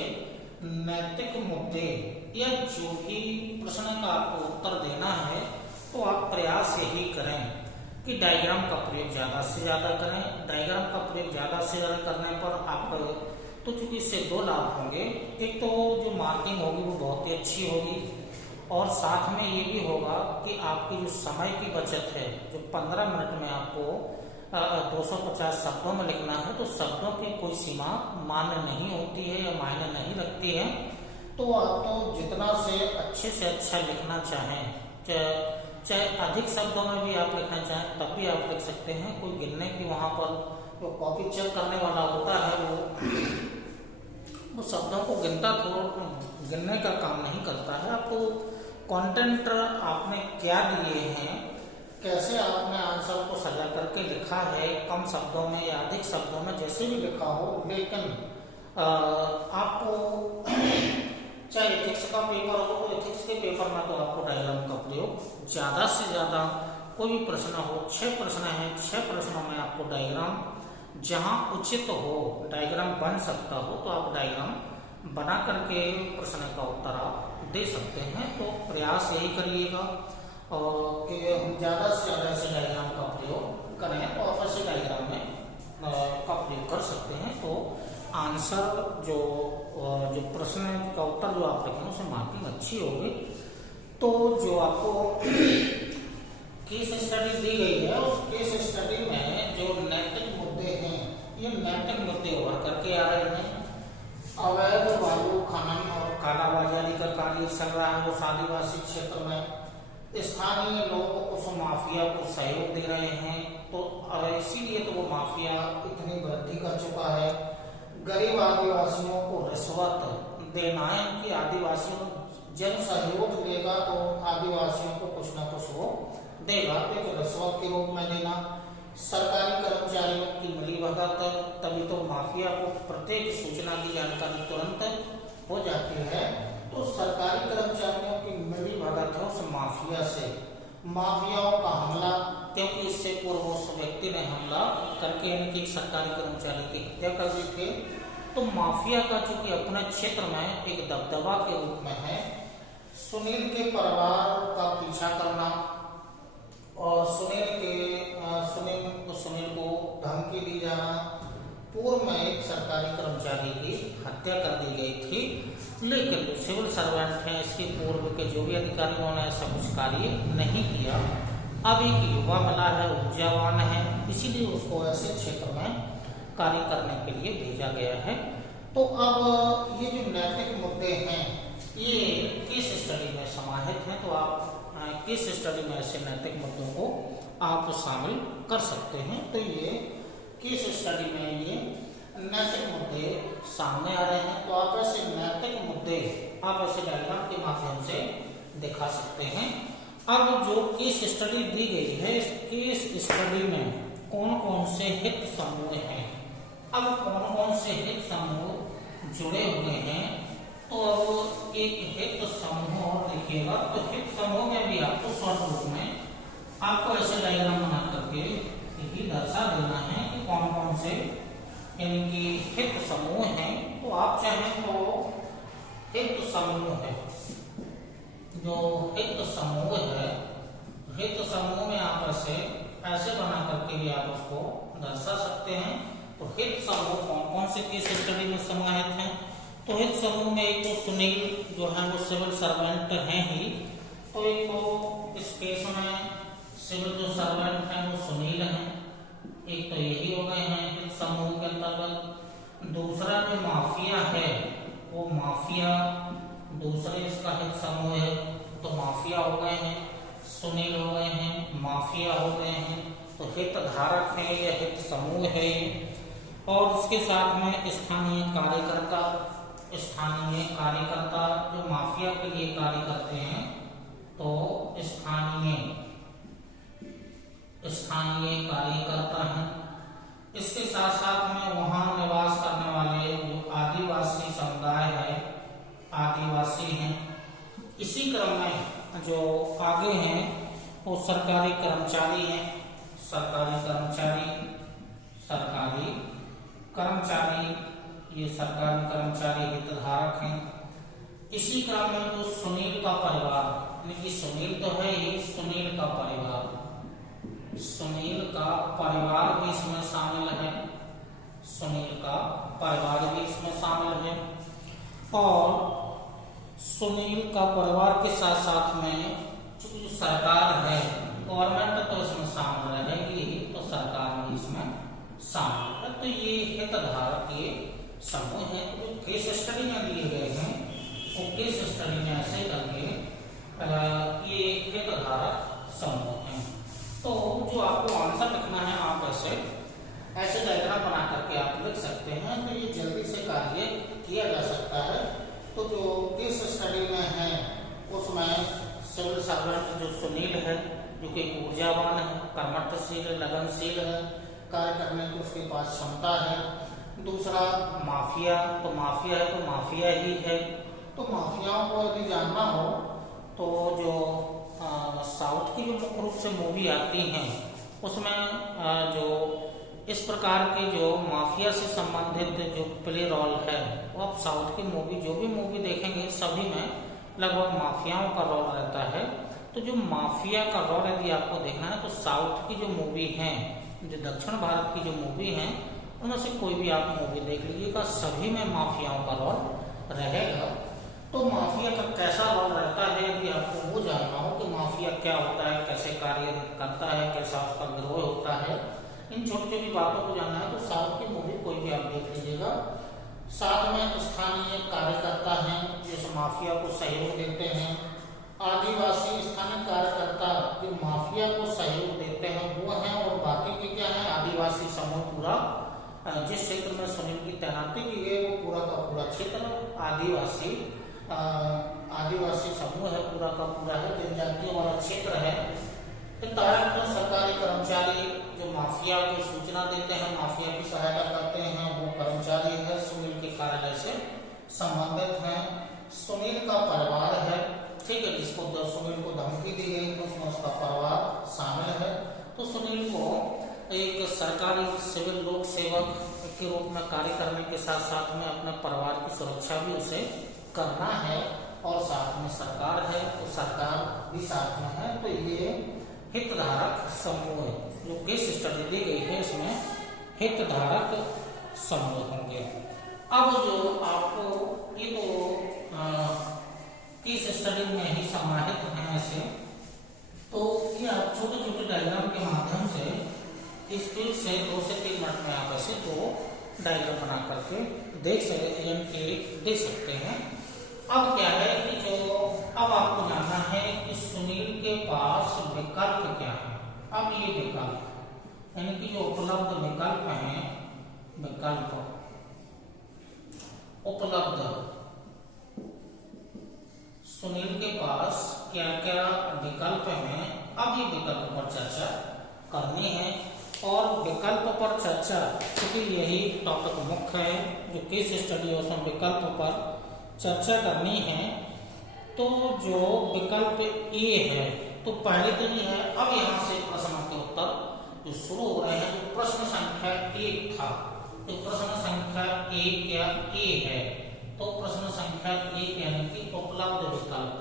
नैतिक मुद्दे या जो भी प्रश्न का आपको उत्तर देना है तो आप प्रयास यही करें कि डायग्राम का प्रयोग ज़्यादा से ज़्यादा करें। डायग्राम का प्रयोग ज़्यादा से ज़्यादा करने पर आप तो चूंकि इससे दो लाभ होंगे, एक तो जो मार्किंग होगी वो बहुत ही अच्छी होगी और साथ में ये भी होगा कि आपकी जो समय की बचत है, जो 15 मिनट में आपको 250 शब्दों में लिखना है, तो शब्दों की कोई सीमा मान्य नहीं होती है या मायने नहीं रखती है। तो आप तो जितना से अच्छा लिखना चाहें, चाहे अधिक शब्दों में भी आप लिखना चाहें तब भी आप लिख सकते हैं। कोई गिनने की वहाँ पर जो कॉपी चेक करने वाला होता है वो शब्दों को गिनने का काम नहीं करता है। आपको कंटेंट आपने क्या दिए हैं, कैसे आपने आंसर को सजा करके लिखा है, कम शब्दों में या अधिक शब्दों में जैसे भी लिखा हो, लेकिन आपको चाहे एथिक्स का पेपर हो तो एथिक्स के पेपर में तो आपको डायग्राम का प्रयोग ज़्यादा से ज़्यादा, कोई भी प्रश्न हो, 6 प्रश्न हैं, 6 प्रश्नों में आपको डायग्राम जहाँ उचित हो, डायग्राम बन सकता हो तो आप डायग्राम बना करके प्रश्न का उत्तर आप दे सकते हैं। तो प्रयास यही करिएगा और कि हम ज़्यादा से ज़्यादा ऐसे डायग्राम का प्रयोग करें और ऐसे डायग्राम में का प्रयोग कर सकते हैं। तो आंसर जो प्रश्न का उत्तर जो आप लिखें उसमें मार्किंग अच्छी होगी। तो जो आपको केस स्टडी दी गई है उस केस स्टडी में जो नैतिक मुद्दे हैं, ये नैतिक मुद्दे उभर करके आ रहे हैं। अवैध बालू खनन और कालाबाजारी का कार्य चल रहा है उस आदिवासी क्षेत्र में, स्थानीय लोग उस माफिया को सहयोग दे रहे हैं, तो इसीलिए तो वो माफिया इतनी वृद्धि कर चुका है। गरीब आदिवासियों को रिश्वत देना है कि आदिवासियों जन सहयोग देगा तो आदिवासियों को कुछ ना कुछ वो देगा, तो एक रिश्वत के रूप में देना। सरकारी कर्मचारियों की मिलीभगत, तभी तो माफिया को प्रत्येक सूचना की जानकारी तुरंत हो जाती है। तो सरकारी कर्मचारियों की मिलीभगत है उस माफिया से, माफियाओं का हमला, क्योंकि इससे पूर्व उस व्यक्ति ने हमला करके इनकी सरकारी कर्मचारी की हत्या कर दी थी। तो माफिया का चूंकि अपने क्षेत्र में एक दबदबा के रूप में है, सुनील के परिवार का पीछा करना और सुनील को धमकी दी जाना, पूर्व में एक सरकारी कर्मचारी की हत्या कर दी गई थी, लेकिन जो सिविल सर्वेंट हैं इसके पूर्व के जो भी अधिकारी उन्होंने ऐसा कुछ कार्य नहीं किया। अब एक युवा मिला है, ऊर्जावान है, इसीलिए उसको ऐसे क्षेत्र में कार्य करने के लिए भेजा गया है। तो अब ये जो नैतिक मुद्दे हैं ये केस स्टडी में समाहित हैं, तो आप केस स्टडी में ऐसे नैतिक मुद्दों को आप शामिल कर सकते हैं। तो ये केस स्टडी में ये नैतिक मुद्दे सामने आ रहे हैं, तो आप ऐसे नैतिक मुद्दे आप ऐसे डायग्राम के माध्यम से दिखा सकते हैं। अब जो केस स्टडी दी गई है, इस केस स्टडी में कौन कौन से हित समूह हैं, अब कौन कौन से हित समूह जुड़े हुए हैं, तो अब एक हित समूह और लिखिएगा। तो हित समूह में भी आपको शॉर्ट रूप में आपको ऐसे डायग्राम बना करके यही दर्शा देना है कि कौन कौन से इनकी हित समूह हैं। तो आप चाहें तो हित समूह है, जो हित समूह है, हित समूह में आप ऐसे बना करके भी आप उसको दर्शा सकते हैं। तो हित समूह कौन कौन से केस स्टडी में समाहित हैं, तो हित समूह में एक तो सुनील जो है वो सिविल सर्वेंट हैं ही, तो एक तो इस केस में सिविल जो सर्वेंट है वो सुनील माफिया हो गए हैं, तो हितधारक है या हित समूह है। और उसके साथ में स्थानीय कार्यकर्ता, स्थानीय कार्यकर्ता जो माफिया के लिए कार्य करते हैं, तो स्थानीय कार्यकर्ता हैं। इसके साथ साथ में वहां निवास करने वाले जो आदिवासी समुदाय है, आदिवासी हैं। इसी क्रम में जो आगे हैं वो सरकारी कर्मचारी हैं, सरकारी कर्मचारी ये सरकारी कर्मचारी हितधारक हैं। इसी क्रम में जो सुनील का परिवार, यानी कि सुनील तो है ही, सुनील का परिवार भी इसमें शामिल है, सुनील का परिवार भी इसमें शामिल है। और सुनील का परिवार के साथ साथ में जो सरकार है, गवर्नमेंट तो इसमें शामिल रहेगी, तो सरकार भी इसमें शामिल है। तो ये हितधारक ये समूह है। तो केस स्टडी में दिए गए हैं, वो केस स्टडी में ऐसे करके ये हितधारक समूह है। तो जो आपको आंसर लिखना है, आप ऐसे डायग्राम बना करके आप लिख सकते हैं, तो ये जल्दी से कार्य किया जा सकता है। तो जो केस स्टडी में है उसमें सिविल सर्वेंट जो सुनील है, जो कि ऊर्जावान है, कर्मठशील, लगनशील है, कार्य करने की उसके पास क्षमता है। दूसरा माफिया, तो माफिया है तो माफिया ही है। तो माफियाओं को यदि जानना हो तो जो साउथ की जो मुख्य रूप से मूवी आती हैं उसमें जो इस प्रकार के जो माफिया से संबंधित जो प्ले रोल है, वो आप साउथ की मूवी जो भी मूवी देखेंगे सभी में लगभग माफियाओं का रोल रहता है। तो जो माफिया का रोल यदि आपको देखना है तो साउथ की जो मूवी हैं, जो दक्षिण भारत की जो मूवी हैं, उनमें से कोई भी आप मूवी देख लीजिएगा, सभी में माफियाओं का रोल रहेगा। तो माफिया का कैसा रोल रहता है, यदि आपको वो जानना हो कि माफिया क्या होता है, कैसे कार्य करता है, कैसा उसका गिरोह होता है, इन छोटी छोटी बातों को जानना है तो साउथ की मूवी कोई भी आप देख लीजिएगा। साथ में स्थानीय कार्यकर्ता हैं जो माफिया को सहयोग देते हैं। आदिवासी स्थानीय कार्यकर्ता जो माफिया को सहयोग देते हैं वो हैं। और बाकी के क्या है, आदिवासी समूह पूरा जिस क्षेत्र में सुनील की तैनाती की गई वो पूरा का पूरा क्षेत्र आदिवासी समूह है, पूरा का पूरा है, जनजातियों वाला क्षेत्र है। सरकारी कर्मचारी जो माफिया को सूचना देते हैं, माफिया की सहायता करते हैं, वो कर्मचारी है, सुनील के कार्यालय से संबंधित हैं। सुनील का परिवार है, ठीक है, जिसको सुनील को धमकी दी गई तो उसमें उसका परिवार शामिल है। तो सुनील को एक सरकारी सिविल लोक सेवक के रूप में कार्य करने के साथ साथ में अपने परिवार की सुरक्षा भी उसे करना है। और साथ में सरकार है, तो सरकार भी साथ में है। तो ये हितधारक समूह जो केस स्टडी दी गई है, इसमें हितधारक समूह होंगे। अब जो आपको ये तो केस स्टडी में ही समाहित हैं ऐसे, तो ये आप छोटे छोटे डायग्राम के माध्यम से इस पेज से 2 से 3 मिनट में आप ऐसे तो डायग्राम बना करके दे सकते हैं। अब क्या है कि जो अब आपको जानना है कि सुनील के पास विकल्प क्या है। अब ये विकल्प यानी कि जो उपलब्ध विकल्प हैं, विकल्प उपलब्ध सुनील के पास क्या क्या विकल्प हैं, अब ये विकल्प पर चर्चा करनी है। और विकल्प पर चर्चा, क्योंकि यही टॉपिक मुख्य है जो केस स्टडी है, उसमें विकल्प पर चर्चा करनी है। तो जो विकल्प ए है, तो पहले तो नहीं है, अब यहाँ से प्रश्न के उत्तर जो शुरू हो रहे हैं। जो प्रश्न संख्या 1 था, तो प्रश्न संख्या 1 या ए है, तो प्रश्न संख्या 1 यानी कि उपलब्ध विकल्प,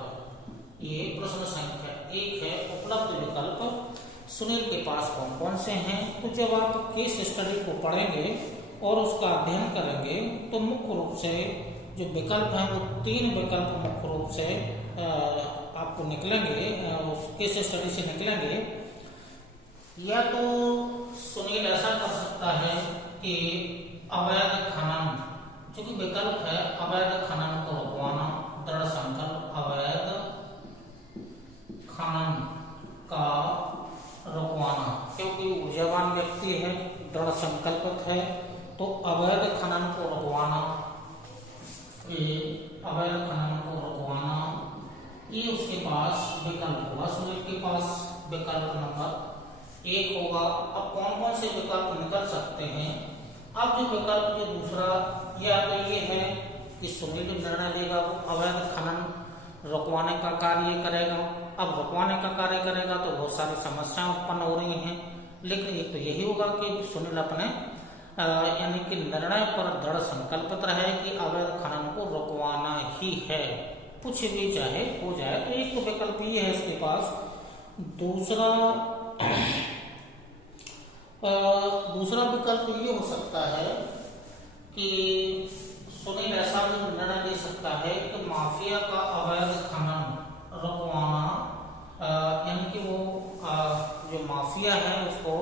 ये प्रश्न संख्या 1 है, उपलब्ध विकल्प सुनील के पास कौन कौन से हैं। तो जब आप केस स्टडी को पढ़ेंगे और उसका अध्ययन करेंगे तो मुख्य रूप से जो विकल्प हैं वो 3 विकल्प मुख्य रूप से आपको निकलेंगे, उस केस स्टडी से निकलेंगे। या तो सुनील ऐसा कर सकता है कि अवैध खनन, जो कि विकल्प है, अवैध खनन को रुकवाना, दृढ़ संकल्प अवैध खनन का रुकवाना, क्योंकि ऊर्जावान व्यक्ति है, दृढ़ संकल्पित है, तो अवैध खनन को रुकवाना, अवैध खनन को रुकवाना, ये उसके पास विकल्प होगा। सुनील के पास विकल्प नंबर 1 होगा। अब कौन कौन से विकल्प निकल सकते हैं? अब जो विकल्प जो दूसरा या तो ये है कि सुनील निर्णय लेगा, वो अवैध खनन रुकवाने का कार्य करेगा। अब रुकवाने का कार्य करेगा तो बहुत सारी समस्याएं उत्पन्न हो रही हैं, लेकिन एक तो यही होगा कि सुनील अपने यानी कि निर्णय पर दृढ़ संकल्पित रहे कि अवैध खनन को रुकवाना ही है, कुछ भी चाहे हो जाए। तो एक तो विकल्प ये है इसके पास। दूसरा विकल्प ये हो सकता है कि सुनील ऐसा भी निर्णय ले सकता है कि माफिया का अवैध खनन रुकवाना, यानी कि वो जो माफिया है उसको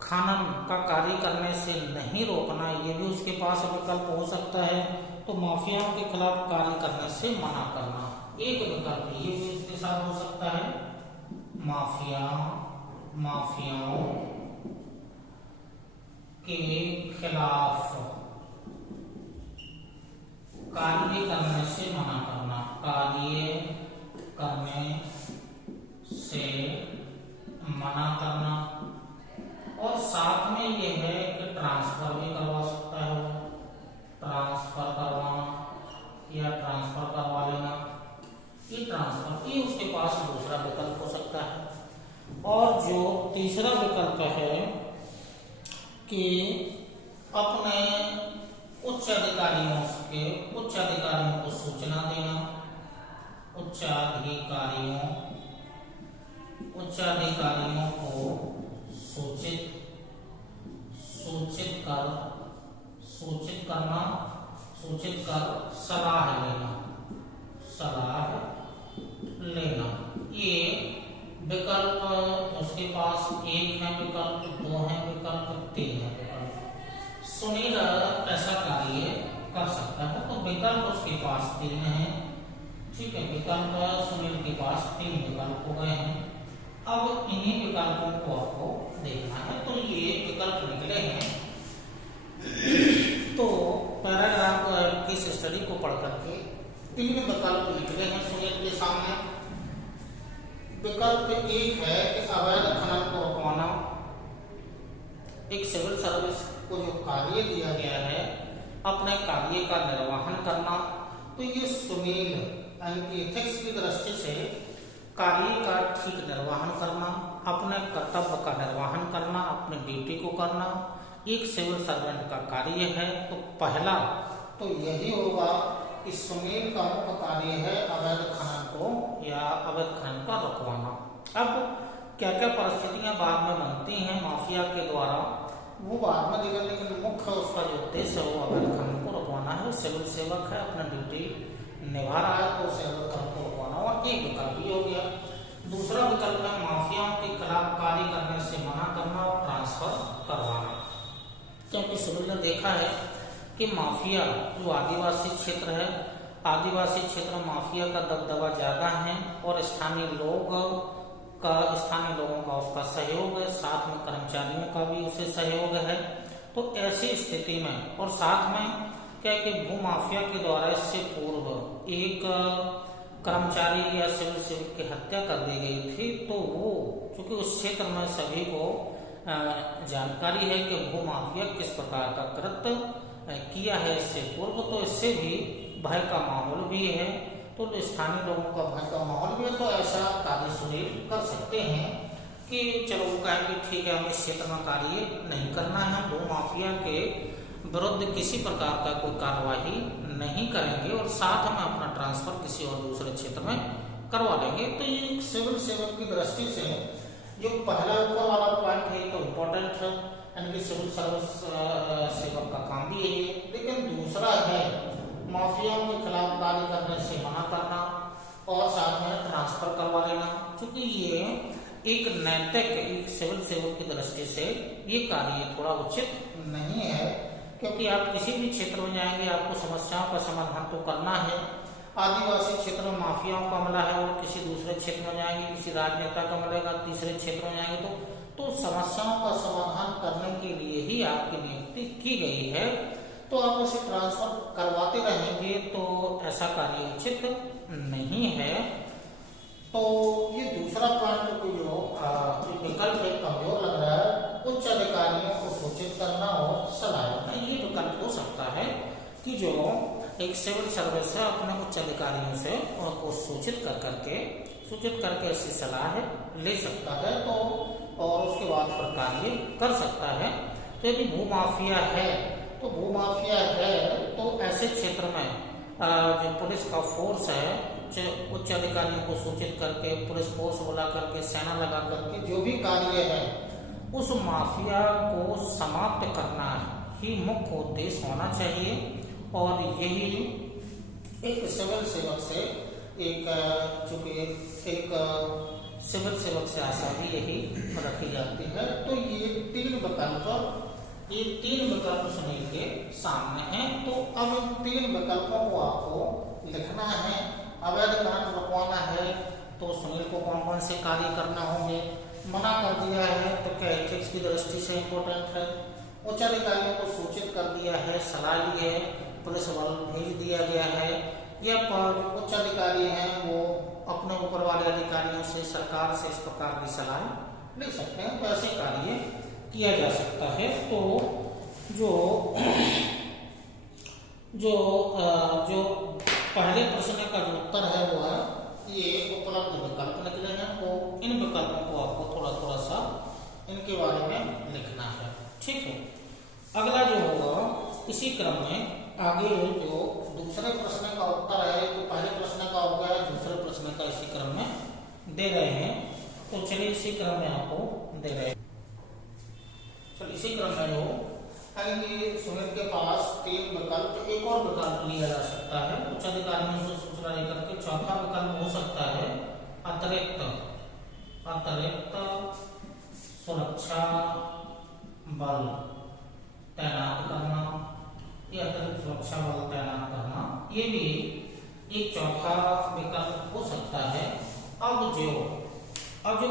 खनन का कार्य करने से नहीं रोकना, ये भी उसके पास विकल्प हो सकता है। तो माफियाओं के खिलाफ कार्य करने से मना करना, एक विकल्प ये भी इसके साथ हो सकता है। माफियाओं के खिलाफ कार्य करने से मना करना, कार्य करने से मना करना। और साथ में ये है कि ट्रांसफर भी करवा सकता है, ट्रांसफर करवाना या ट्रांसफर करवा लेना, ये ट्रांसफर, ये उसके पास दूसरा विकल्प हो सकता है। और जो तीसरा विकल्प है कि अपने उच्च अधिकारियों को सूचना देना, उच्च अधिकारियों को सूचित कर सलाह लेना। ये विकल्प उसके पास 1 है, विकल्प 2 है, विकल्प 3 है। विकल्प सुनील ऐसा कार्य कर सकता है, तो विकल्प उसके पास 3 है। ठीक है, विकल्प सुनील के पास 3 विकल्प हो गए हैं। अब इन्हीं विकल्पों को आपको देखना है। तो ये विकल्प निकले हैं। तो पैराग्राफ की स्टडी को पढ़ करके 3 विकल्प निकले हैं सुनील के सामने। विकल्प 1 है कि अवैध खनन को रुकवाना, एक सिविल सर्विस को जो कार्य दिया गया है अपने कार्य का निर्वहन करना। तो ये सुनील एथिक्स की दृष्टि से कार्य का ठीक निर्वहन करना, अपने कर्तव्य का निर्वहन करना, अपनी ड्यूटी को करना एक सिविल सर्वेंट का कार्य है। तो पहला तो यही होगा कि सुनील का मुख्य कार्य है अवैध खनन को या अवैध खनन का रुकवाना। अब क्या क्या परिस्थितियां बाद में बनती हैं माफिया के द्वारा वो बाद में देखेंगे, लेकिन मुख्य उसका जो उद्देश्य है वो अवैध खनन को रुकवाना है। सिविल सेवक है, अपना ड्यूटी निभा रहा है, तो उसे अवैध खनन को रुकवाना हुआ। एक विकल्प ये हो गया। दूसरा विकल्प है माफियाओं के खिलाफ कार्य करने से मना करना और ट्रांसफर करवाना। क्योंकि सिविल ने देखा है कि माफिया जो आदिवासी क्षेत्र है, आदिवासी क्षेत्र में माफिया का दबदबा ज्यादा है और स्थानीय लोगों का उसका सहयोग है, साथ में कर्मचारियों का भी उसे सहयोग है। तो ऐसी स्थिति में और साथ में क्या कि भू माफिया के द्वारा इससे पूर्व एक कर्मचारी या सिविल सेवक की हत्या कर दी गई थी। तो वो चूंकि उस क्षेत्र में सभी को जानकारी है कि भू माफिया किस प्रकार का कृत्य किया है इससे पूर्व, तो इससे भी भय का माहौल भी है। तो स्थानीय लोगों का भय का माहौल भी है। तो ऐसा कार्य सुनील कर सकते हैं कि चलो वो कहेंगे ठीक है, हम इस क्षेत्र में कार्य नहीं करना है, भू माफिया के विरुद्ध किसी प्रकार का कोई कार्यवाही नहीं करेंगे और साथ में अपना ट्रांसफर किसी और दूसरे क्षेत्र में करवा लेंगे। तो ये सिविल सेवक की दृष्टि से जो पहला ऊपर वाला पॉइंट है तो इम्पोर्टेंट है, यानी कि सिविल सर्विस सेवक का काम भी है। लेकिन दूसरा है माफियाओं के खिलाफ कार्य करने से मना करना और साथ में ट्रांसफर करवा लेना। क्योंकि ये एक नैतिक एक सिविल सेवक की दृष्टि से ये कार्य थोड़ा उचित नहीं है, क्योंकि आप किसी भी क्षेत्र में जाएंगे आपको समस्याओं का समाधान तो करना है। आदिवासी क्षेत्र में माफियाओं का हमला है वो किसी दूसरे क्षेत्र में जाएंगे, किसी राजनेता का मिलेगा तीसरे क्षेत्र में जाएंगे, तो समस्याओं का समाधान करने के लिए ही आपकी नियुक्ति की गई है। तो आप उसे ट्रांसफर करवाते रहेंगे तो ऐसा कार्य उचित नहीं है। तो ये दूसरा पॉइंट जो विकल्प कमजोर लग रहा है, उच्च अधिकारियों को सूचित करना और सलाह देना, ये विकल्प हो सकता है कि जो एक सिविल सर्विस है अपने उच्च अधिकारियों से उनको सूचित करके ऐसी सलाह ले सकता है तो और उसके बाद फिर कार्य कर सकता है। तो यदि भूमाफिया है तो ऐसे क्षेत्र में जो पुलिस का फोर्स है उच्च अधिकारियों को सूचित करके, पुलिस फोर्स बुला करके, सेना लगा करके जो भी कार्य है उस माफिया को समाप्त करना ही मुख्य उद्देश्य होना चाहिए। और यही एक सिविल सेवक से एक सिविल सेवक से आशा भी यही रखी जाती है। तो ये तीन विकल्प सुनील के सामने हैं। तो अब इन तीन विकल्पों को आपको लिखना है। अवैध खनन रुकवाना है तो सुनील को कौन कौन से कार्य करना होंगे, मना कर दिया है तो क्या एथिक्स की दृष्टि से इम्पोर्टेंट है, उच्च अधिकारियों को सूचित कर दिया है, सलाह ली है, पुलिस बल भेज दिया गया है, या उच्च अधिकारी हैं वो अपने ऊपर वाले अधिकारियों से, सरकार से इस प्रकार की सलाह ले सकते हैं, तो ऐसे कार्य किया जा सकता है। तो जो पहले प्रश्न का जो उत्तर है वो है ये उपलब्ध विकल्प निकले हैं। तो इन विकल्पों को आपको थोड़ा सा इनके बारे में लिखना है, ठीक है। अगला जो होगा इसी क्रम में आगे जो दूसरे प्रश्न का उत्तर है, तो पहले प्रश्न का हो गया, दूसरे प्रश्न का इसी क्रम में दे रहे हैं। तो चलिए इसी क्रम में आपको दे रहे हैं। चलिए इसी क्रम में जो सुनील के पास तीन विकल्प, एक और विकल्प लिया जा सकता है उच्च अधिकारियों से सूचना लेकर के। चौथा विकल्प हो सकता है अतिरिक्त सुरक्षा बल तैनात करना, या अतिरिक्त सुरक्षा बल तैनात करना, ये भी एक चौथा विकल्प हो सकता है। अब जो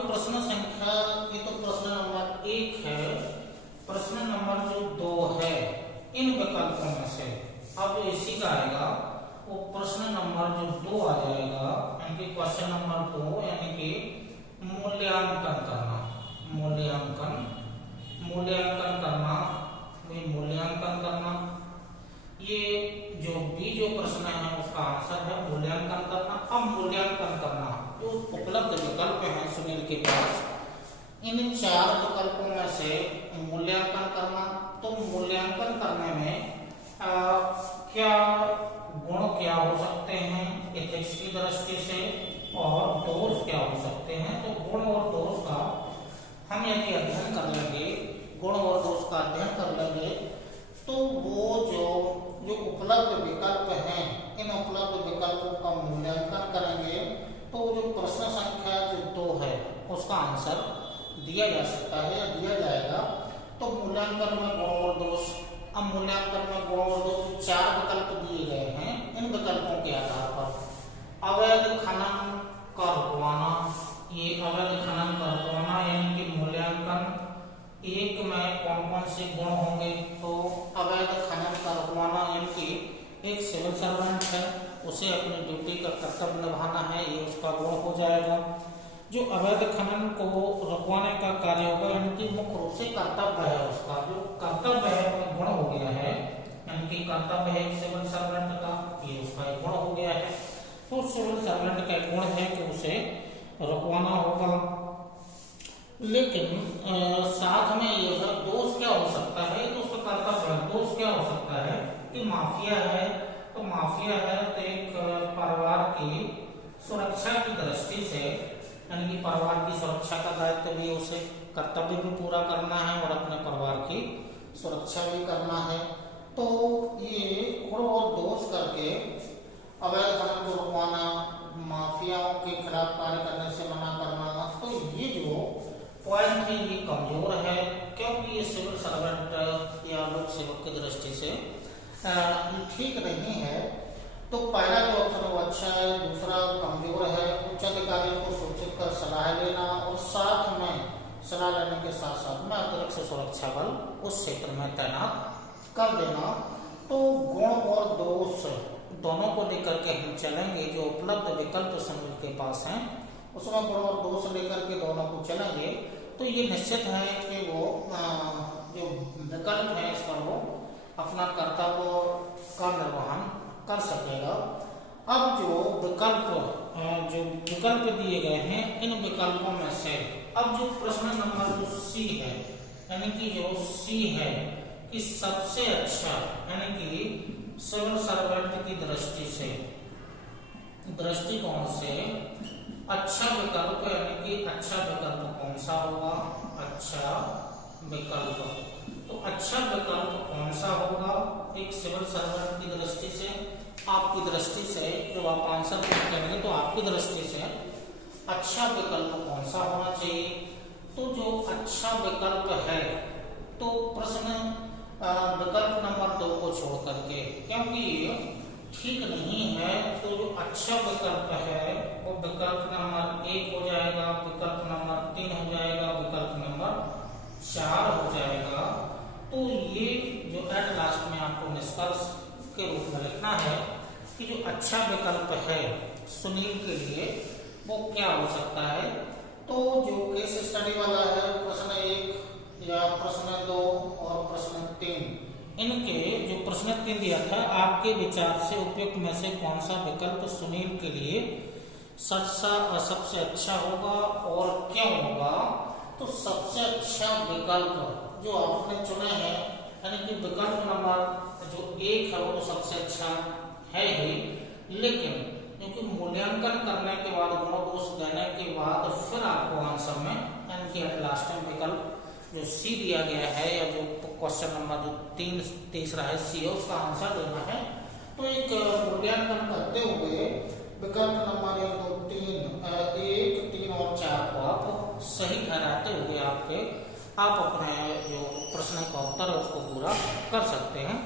प्रश्न संख्या, ये तो प्रश्न नंबर 1 है, प्रश्न नंबर जो 2 है, इन विकल्पों में से अब जो इसी का आएगा वो प्रश्न नंबर जो 2 आ जाएगा, यानी कि क्वेश्चन नंबर 2, यानी कि मूल्यांकन करना, ये जो बी जो प्रश्न है उसका आंसर है मूल्यांकन करना। अब मूल्यांकन करना जो उपलब्ध विकल्प हैं सुनील के पास, इन 4 विकल्पों में से मूल्यांकन करना, तो मूल्यांकन करने में क्या गुण क्या हो सकते हैं एथिक्स की दृष्टि से, और दोष क्या हो सकते हैं। तो गुण और दोष का हम यदि अध्ययन कर लेंगे, गुण और दोष का अध्ययन कर लेंगे, तो वो जो उपलब्ध विकल्प हैं, इन उपलब्ध विकल्पों का मूल्यांकन करेंगे, तो जो प्रश्न संख्या जो 2 है उसका आंसर दिया जा सकता है या दिया जाएगा। तो मूल्यांकन में गुण और दोष, अब मूल्यांकन में गुण और दोष 4 विकल्प दिए गए हैं। इन विकल्पों के आधार पर अवैध खनन का रुकवाना, ये अवैध खनन का रुकवाना यानी कि मूल्यांकन 1 में कौन कौन से गुण होंगे, तो अवैध खनन का रुकवाना यानी कि एक सिविल सर्वेंट है उसे अपनी ड्यूटी का कर्तव्य निभाना है, ये उसका गुण हो जाएगा। जो अवैध खनन को रुकवाने का कार्य होगा यानी कि मुख्य रूप से कर्तव्य है, उसका जो कर्तव्य है वो गुण हो गया है, यानी कि कर्तव्य है सिविल सर्वेंट का, ये उसका एक गुण हो गया है। तो सिविल सर्वेंट का गुण है कि उसे रुकवाना होगा। लेकिन साथ में ये दोष क्या हो सकता है, तो उसका कर्तव्य है। दोष क्या हो सकता है कि माफिया है, तो एक परिवार की सुरक्षा की दृष्टि से, यानी कि परिवार की सुरक्षा का दायित्व भी उसे, कर्तव्य भी पूरा करना है और अपने परिवार की सुरक्षा भी करना है। तो ये गुण और दोष करके अवैध खनन को रुकवाना, माफियाओं के खिलाफ कार्य करने से मना करना, तो ये जो पॉइंट है ये कमजोर है, क्योंकि ये सिविल सर्वेंट या लोक सेवक की दृष्टि से ये ठीक नहीं है। तो पहला जो ऑप्शन है वो अच्छा है, दूसरा कमजोर है। उच्च अधिकारियों को सूचित कर सलाह लेना और साथ में सलाह लेने के साथ साथ में अतिरिक्त सुरक्षा बल उस क्षेत्र में तैनात कर देना। तो गुण और दोष दोनों को लेकर के हम चलेंगे। जो उपलब्ध विकल्प समूह के पास हैं उसमें गुण और दोष लेकर के दोनों को चलेंगे। तो ये निश्चित है कि वो जो विकल्प है इस पर वो अपना कर्तव्य का निर्वहन कर सकेगा। अब जो विकल्प दिए गए हैं इन विकल्पों में से अब जो प्रश्न नंबर जो सी है, यानी कि जो सी है कि सबसे अच्छा, यानी कि सिविल सर्वेंट की दृष्टिकोण से अच्छा विकल्प, यानी कि अच्छा विकल्प कौन सा होगा? अच्छा विकल्प, तो अच्छा विकल्प कौन सा होगा एक सिविल सर्वेंट की दृष्टि से? आपकी दृष्टि से जब आप आंसर करेंगे तो आपकी दृष्टि से अच्छा विकल्प कौन सा होना चाहिए? तो जो अच्छा विकल्प है तो प्रश्न विकल्प नंबर 2 को छोड़ करके, क्योंकि ठीक नहीं है, तो जो अच्छा विकल्प है वो विकल्प नंबर 1 हो जाएगा, विकल्प नंबर 3 हो जाएगा, विकल्प नंबर 4 हो जाएगा। तो ये जो एट लास्ट में आपको निष्कर्ष के रूप में लिखना है कि जो अच्छा विकल्प है सुनील के लिए वो क्या हो सकता है। तो जो केस स्टडी वाला है प्रश्न 1 या प्रश्न 2 और प्रश्न 3, इनके जो प्रश्न 3 दिया था, आपके विचार से उपयुक्त में से कौन सा विकल्प सुनील के लिए सबसे अच्छा होगा और क्यों होगा? तो सबसे अच्छा विकल्प जो आपने चुना है, यानी कि विकल्प नंबर जो 1 है वो तो सबसे अच्छा है ही, लेकिन क्योंकि मूल्यांकन करने के बाद गुण दोष देने के बाद फिर आपको आंसर में, यानी कि लास्ट में विकल्प जो सी दिया गया है या जो क्वेश्चन नंबर जो तीसरा है सी है उसका आंसर देना है। तो एक मूल्यांकन करते हुए विकल्प नंबर 1, 2, 3 और 4 को आप सही ठहराते हुए आप अपने जो प्रश्न का उत्तर है उसको पूरा कर सकते हैं।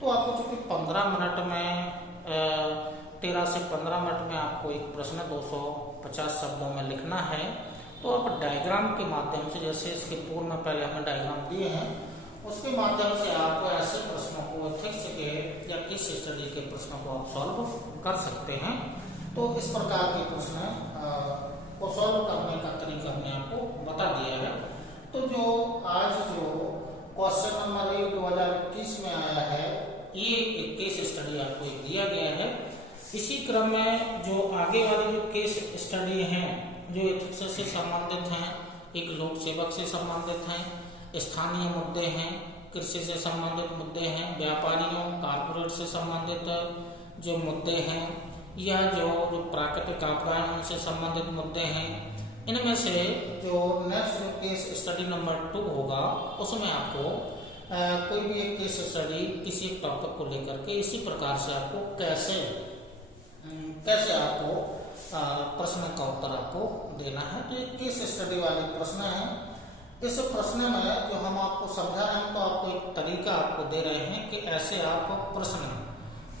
तो आपको चूंकि 15 मिनट में 13 से 15 मिनट में आपको एक प्रश्न 250 शब्दों में लिखना है। तो आप डायग्राम के माध्यम से, जैसे इसके पूर्व में पहले हमने डायग्राम दिए हैं, उसके माध्यम से आप ऐसे प्रश्नों को एथिक्स के या केस स्टडी के प्रश्नों को आप सॉल्व कर सकते हैं। तो इस प्रकार के प्रश्न को सॉल्व करने का तरीका हमने आपको बता दिया है। तो जो आज जो क्वेश्चन नंबर 1 2021 में आया है, ये एक केस स्टडी आपको एक दिया गया है। इसी क्रम में जो आगे वाले जो केस स्टडी हैं जो एथिक्स से संबंधित हैं, एक लोक सेवक से संबंधित हैं, स्थानीय मुद्दे हैं, कृषि से संबंधित मुद्दे हैं, व्यापारियों कारपोरेट से संबंधित जो मुद्दे हैं, या जो प्राकृतिक आपदाएं उनसे संबंधित मुद्दे हैं, इनमें से जो नेक्स्ट जो केस स्टडी नंबर 2 होगा उसमें आपको कोई भी एक केस स्टडी किसी टॉपिक को लेकर के इसी प्रकार से आपको कैसे आपको प्रश्न का उत्तर आपको देना है। तो एक केस स्टडी वाले प्रश्न है। इस प्रश्न में जो हम आपको समझा रहे हैं तो आपको एक तरीका आपको दे रहे हैं कि ऐसे आप प्रश्न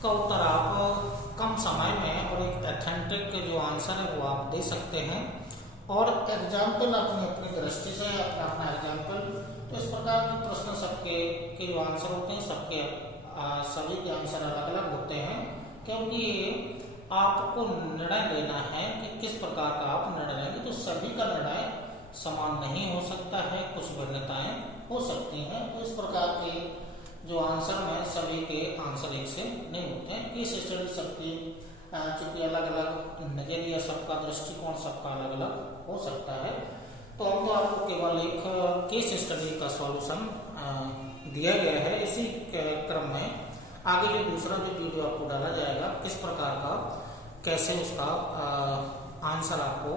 का उत्तर आप कम समय में और एक ऑथेंटिक जो आंसर है वो आप दे सकते हैं। और एग्जाम्पल अपनी दृष्टि से अपना एग्जाम्पल, तो इस प्रकार के प्रश्न सबके के जो आंसर होते हैं सभी के आंसर अलग अलग होते हैं, क्योंकि आपको निर्णय लेना है कि किस प्रकार का आप निर्णय लेंगे। तो सभी का निर्णय समान नहीं हो सकता है, कुछ भिन्नताएं हो सकती हैं। तो इस प्रकार के जो आंसर में सभी के आंसर एक से नहीं होते हैं। केस स्टडी सबकी चूंकि अलग अलग नजरिया, सबका दृष्टिकोण सबका अलग अलग हो सकता है। तो हम तो आपको केवल एक केस स्टडी का सॉल्यूशन दिया गया है। इसी क्रम में आगे जो दूसरा जो वीडियो आपको डाला जाएगा किस प्रकार का, कैसे उसका आंसर आपको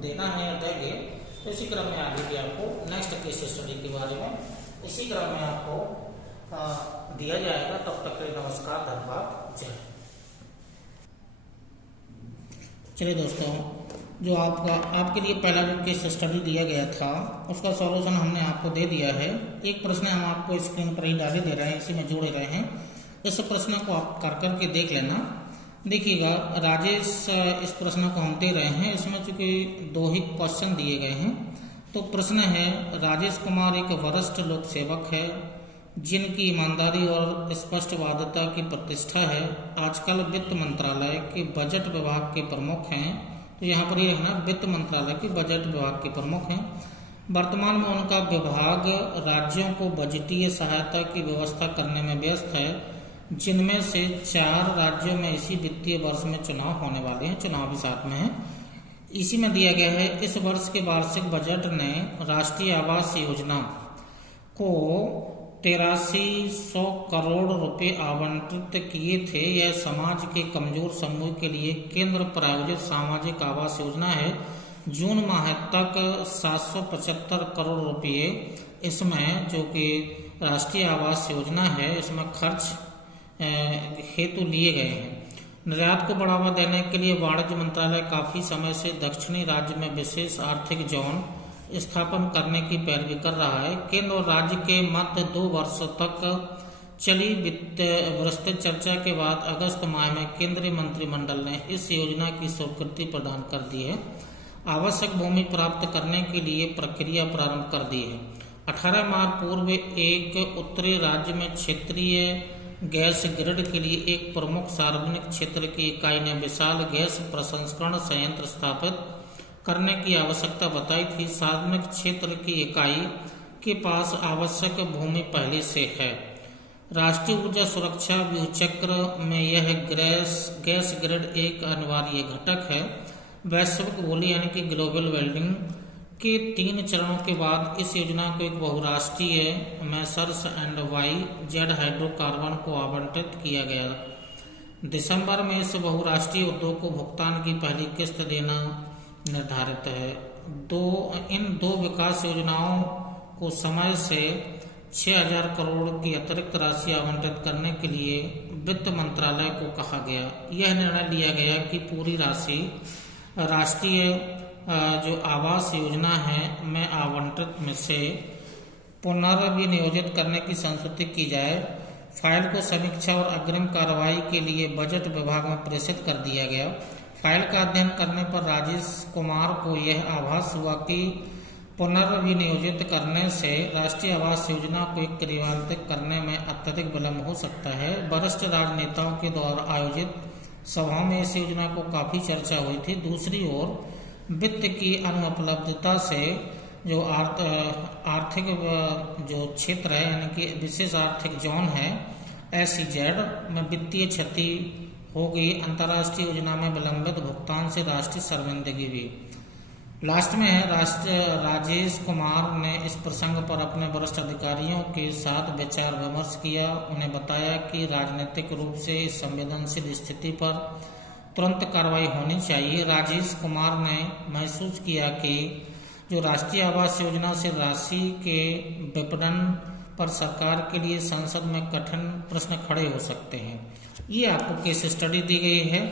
देना है या देंगे, तो इसी क्रम में आगे भी आपको नेक्स्ट केस स्टडी के बारे में इसी क्रम में आपको दिया जाएगा। तब तक के लिए नमस्कार, धन्यवाद, जय। चलिए दोस्तों, जो आपके लिए पहला जो केस स्टडी दिया गया था उसका सॉल्यूशन हमने आपको दे दिया है। एक प्रश्न हम आपको स्क्रीन पर ही डाले दे रहे हैं, इसी में जोड़े रहे हैं। इस प्रश्न को आप कर करके देख लेना। देखिएगा राजेश, इस प्रश्न को हम दे रहे हैं, इसमें चूंकि 2 ही क्वेश्चन दिए गए हैं। तो प्रश्न है, राजेश कुमार एक वरिष्ठ लोक सेवक है जिनकी ईमानदारी और स्पष्टवादिता की प्रतिष्ठा है। आजकल वित्त मंत्रालय के बजट विभाग के प्रमुख हैं। तो यहाँ पर ये रहना, वित्त मंत्रालय के बजट विभाग के प्रमुख हैं। वर्तमान में उनका विभाग राज्यों को बजटीय सहायता की व्यवस्था करने में व्यस्त है, जिनमें से 4 राज्यों में इसी वित्तीय वर्ष में चुनाव होने वाले हैं। चुनाव भी साथ में है। इसी में दिया गया है, इस वर्ष के वार्षिक बजट ने राष्ट्रीय आवास योजना को 8300 करोड़ रुपए आवंटित किए थे। यह समाज के कमजोर समूह के लिए केंद्र प्रायोजित सामाजिक आवास योजना है। जून माह तक 775 करोड़ रुपए इसमें, जो कि राष्ट्रीय आवास योजना है, इसमें खर्च हेतु लिए गए हैं। निर्यात को बढ़ावा देने के लिए वाणिज्य मंत्रालय काफी समय से दक्षिणी राज्य में विशेष आर्थिक जोन स्थापन करने की पैरवी कर रहा है। केंद्र और राज्य के मध्य 2 वर्षों तक चली विस्तृत चर्चा के बाद अगस्त माह में केंद्रीय मंत्रिमंडल ने इस योजना की स्वीकृति प्रदान कर दी है। आवश्यक भूमि प्राप्त करने के लिए प्रक्रिया प्रारंभ कर दी है। 18 माह पूर्व एक उत्तरी राज्य में क्षेत्रीय गैस ग्रिड के लिए एक प्रमुख सार्वजनिक क्षेत्र की इकाई ने विशाल गैस प्रसंस्करण संयंत्र स्थापित करने की आवश्यकता बताई थी। सार्वजनिक क्षेत्र की इकाई के पास आवश्यक भूमि पहले से है। राष्ट्रीय ऊर्जा सुरक्षा व्यूहचक्र में यह गैस ग्रिड एक अनिवार्य घटक है। वैश्विक बोली यानी कि ग्लोबल वेल्डिंग के 3 चरणों के बाद इस योजना को एक बहुराष्ट्रीय messrs and Y Z hydrocarbon को आवंटित किया गया। दिसंबर में इस बहुराष्ट्रीय उद्योग को भुगतान की पहली किस्त देना निर्धारित है। इन दो विकास योजनाओं को समय से 6000 करोड़ की अतिरिक्त राशि आवंटित करने के लिए वित्त मंत्रालय को कहा गया। यह निर्णय लिया गया कि पूरी राशि राष्ट्रीय जो आवास योजना है में आवंटित में से पुनर्विनियोजित करने की संस्तुति की जाए। फाइल को समीक्षा और अग्रिम कार्रवाई के लिए बजट विभाग में प्रेषित कर दिया गया। फाइल का अध्ययन करने पर राजेश कुमार को यह आभास हुआ कि पुनर्विनियोजित करने से राष्ट्रीय आवास योजना को क्रियान्वित करने में अत्यधिक विलंब हो सकता है। वरिष्ठ राजनेताओं के द्वारा आयोजित सभाओं में इस योजना को काफी चर्चा हुई थी। दूसरी ओर वित्त की अनुपलब्धता से जो आर्थिक जो क्षेत्र है, यानी कि विशेष आर्थिक जोन है SEZ में वित्तीय क्षति हो गई। अंतर्राष्ट्रीय योजना में विलंबित भुगतान से राष्ट्रीय शर्मिंदगी भी। लास्ट में है, राजेश कुमार ने इस प्रसंग पर अपने वरिष्ठ अधिकारियों के साथ विचार विमर्श किया। उन्हें बताया कि राजनीतिक रूप से इस संवेदनशील स्थिति पर तुरंत कार्रवाई होनी चाहिए। राजेश कुमार ने महसूस किया कि जो राष्ट्रीय आवास योजना से राशि के विपणन पर सरकार के लिए संसद में कठिन प्रश्न खड़े हो सकते हैं। ये आपको केस स्टडी दी गई है।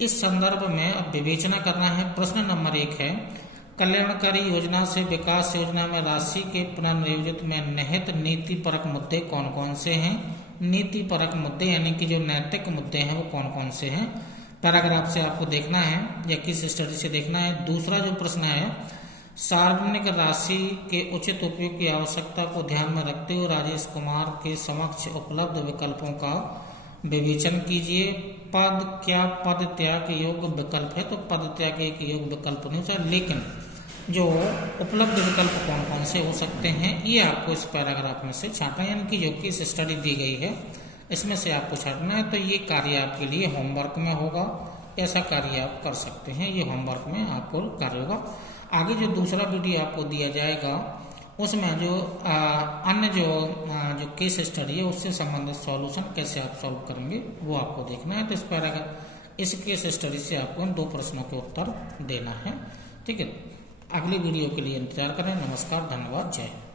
इस संदर्भ में अब विवेचना करना है। प्रश्न नंबर 1 है, कल्याणकारी योजना से विकास योजना में राशि के पुनर्नियोजित में निहित नीतिपरक मुद्दे कौन कौन से हैं। नीतिपरक मुद्दे यानी कि जो नैतिक मुद्दे हैं वो कौन कौन से हैं, पैराग्राफ से आपको देखना है या किस स्टडी से देखना है। दूसरा जो प्रश्न है, सार्वजनिक राशि के उचित उपयोग की आवश्यकता को ध्यान में रखते हुए राजेश कुमार के समक्ष उपलब्ध विकल्पों का विवेचन कीजिए। पद त्याग योग्य विकल्प है तो पद त्याग एक योग्य विकल्प नहीं होता, लेकिन जो उपलब्ध विकल्प कौन कौन से हो सकते हैं ये आपको इस पैराग्राफ में से छांटना है, यानी कि जो कि इस स्टडी दी गई है इसमें से आपको छांटना है। तो ये कार्य आपके लिए होमवर्क में होगा, ऐसा कार्य आप कर सकते हैं, ये होमवर्क में आपको कार्य होगा। आगे जो दूसरा वीडियो आपको दिया जाएगा उसमें जो अन्य जो केस स्टडी है उससे संबंधित सॉल्यूशन कैसे आप सॉल्व करेंगे वो आपको देखना है। तो इस पैराग्राफ इस केस स्टडी से आपको इन 2 प्रश्नों के उत्तर देना है। ठीक है, अगली वीडियो के लिए इंतजार करें। नमस्कार, धन्यवाद, जय हिंद।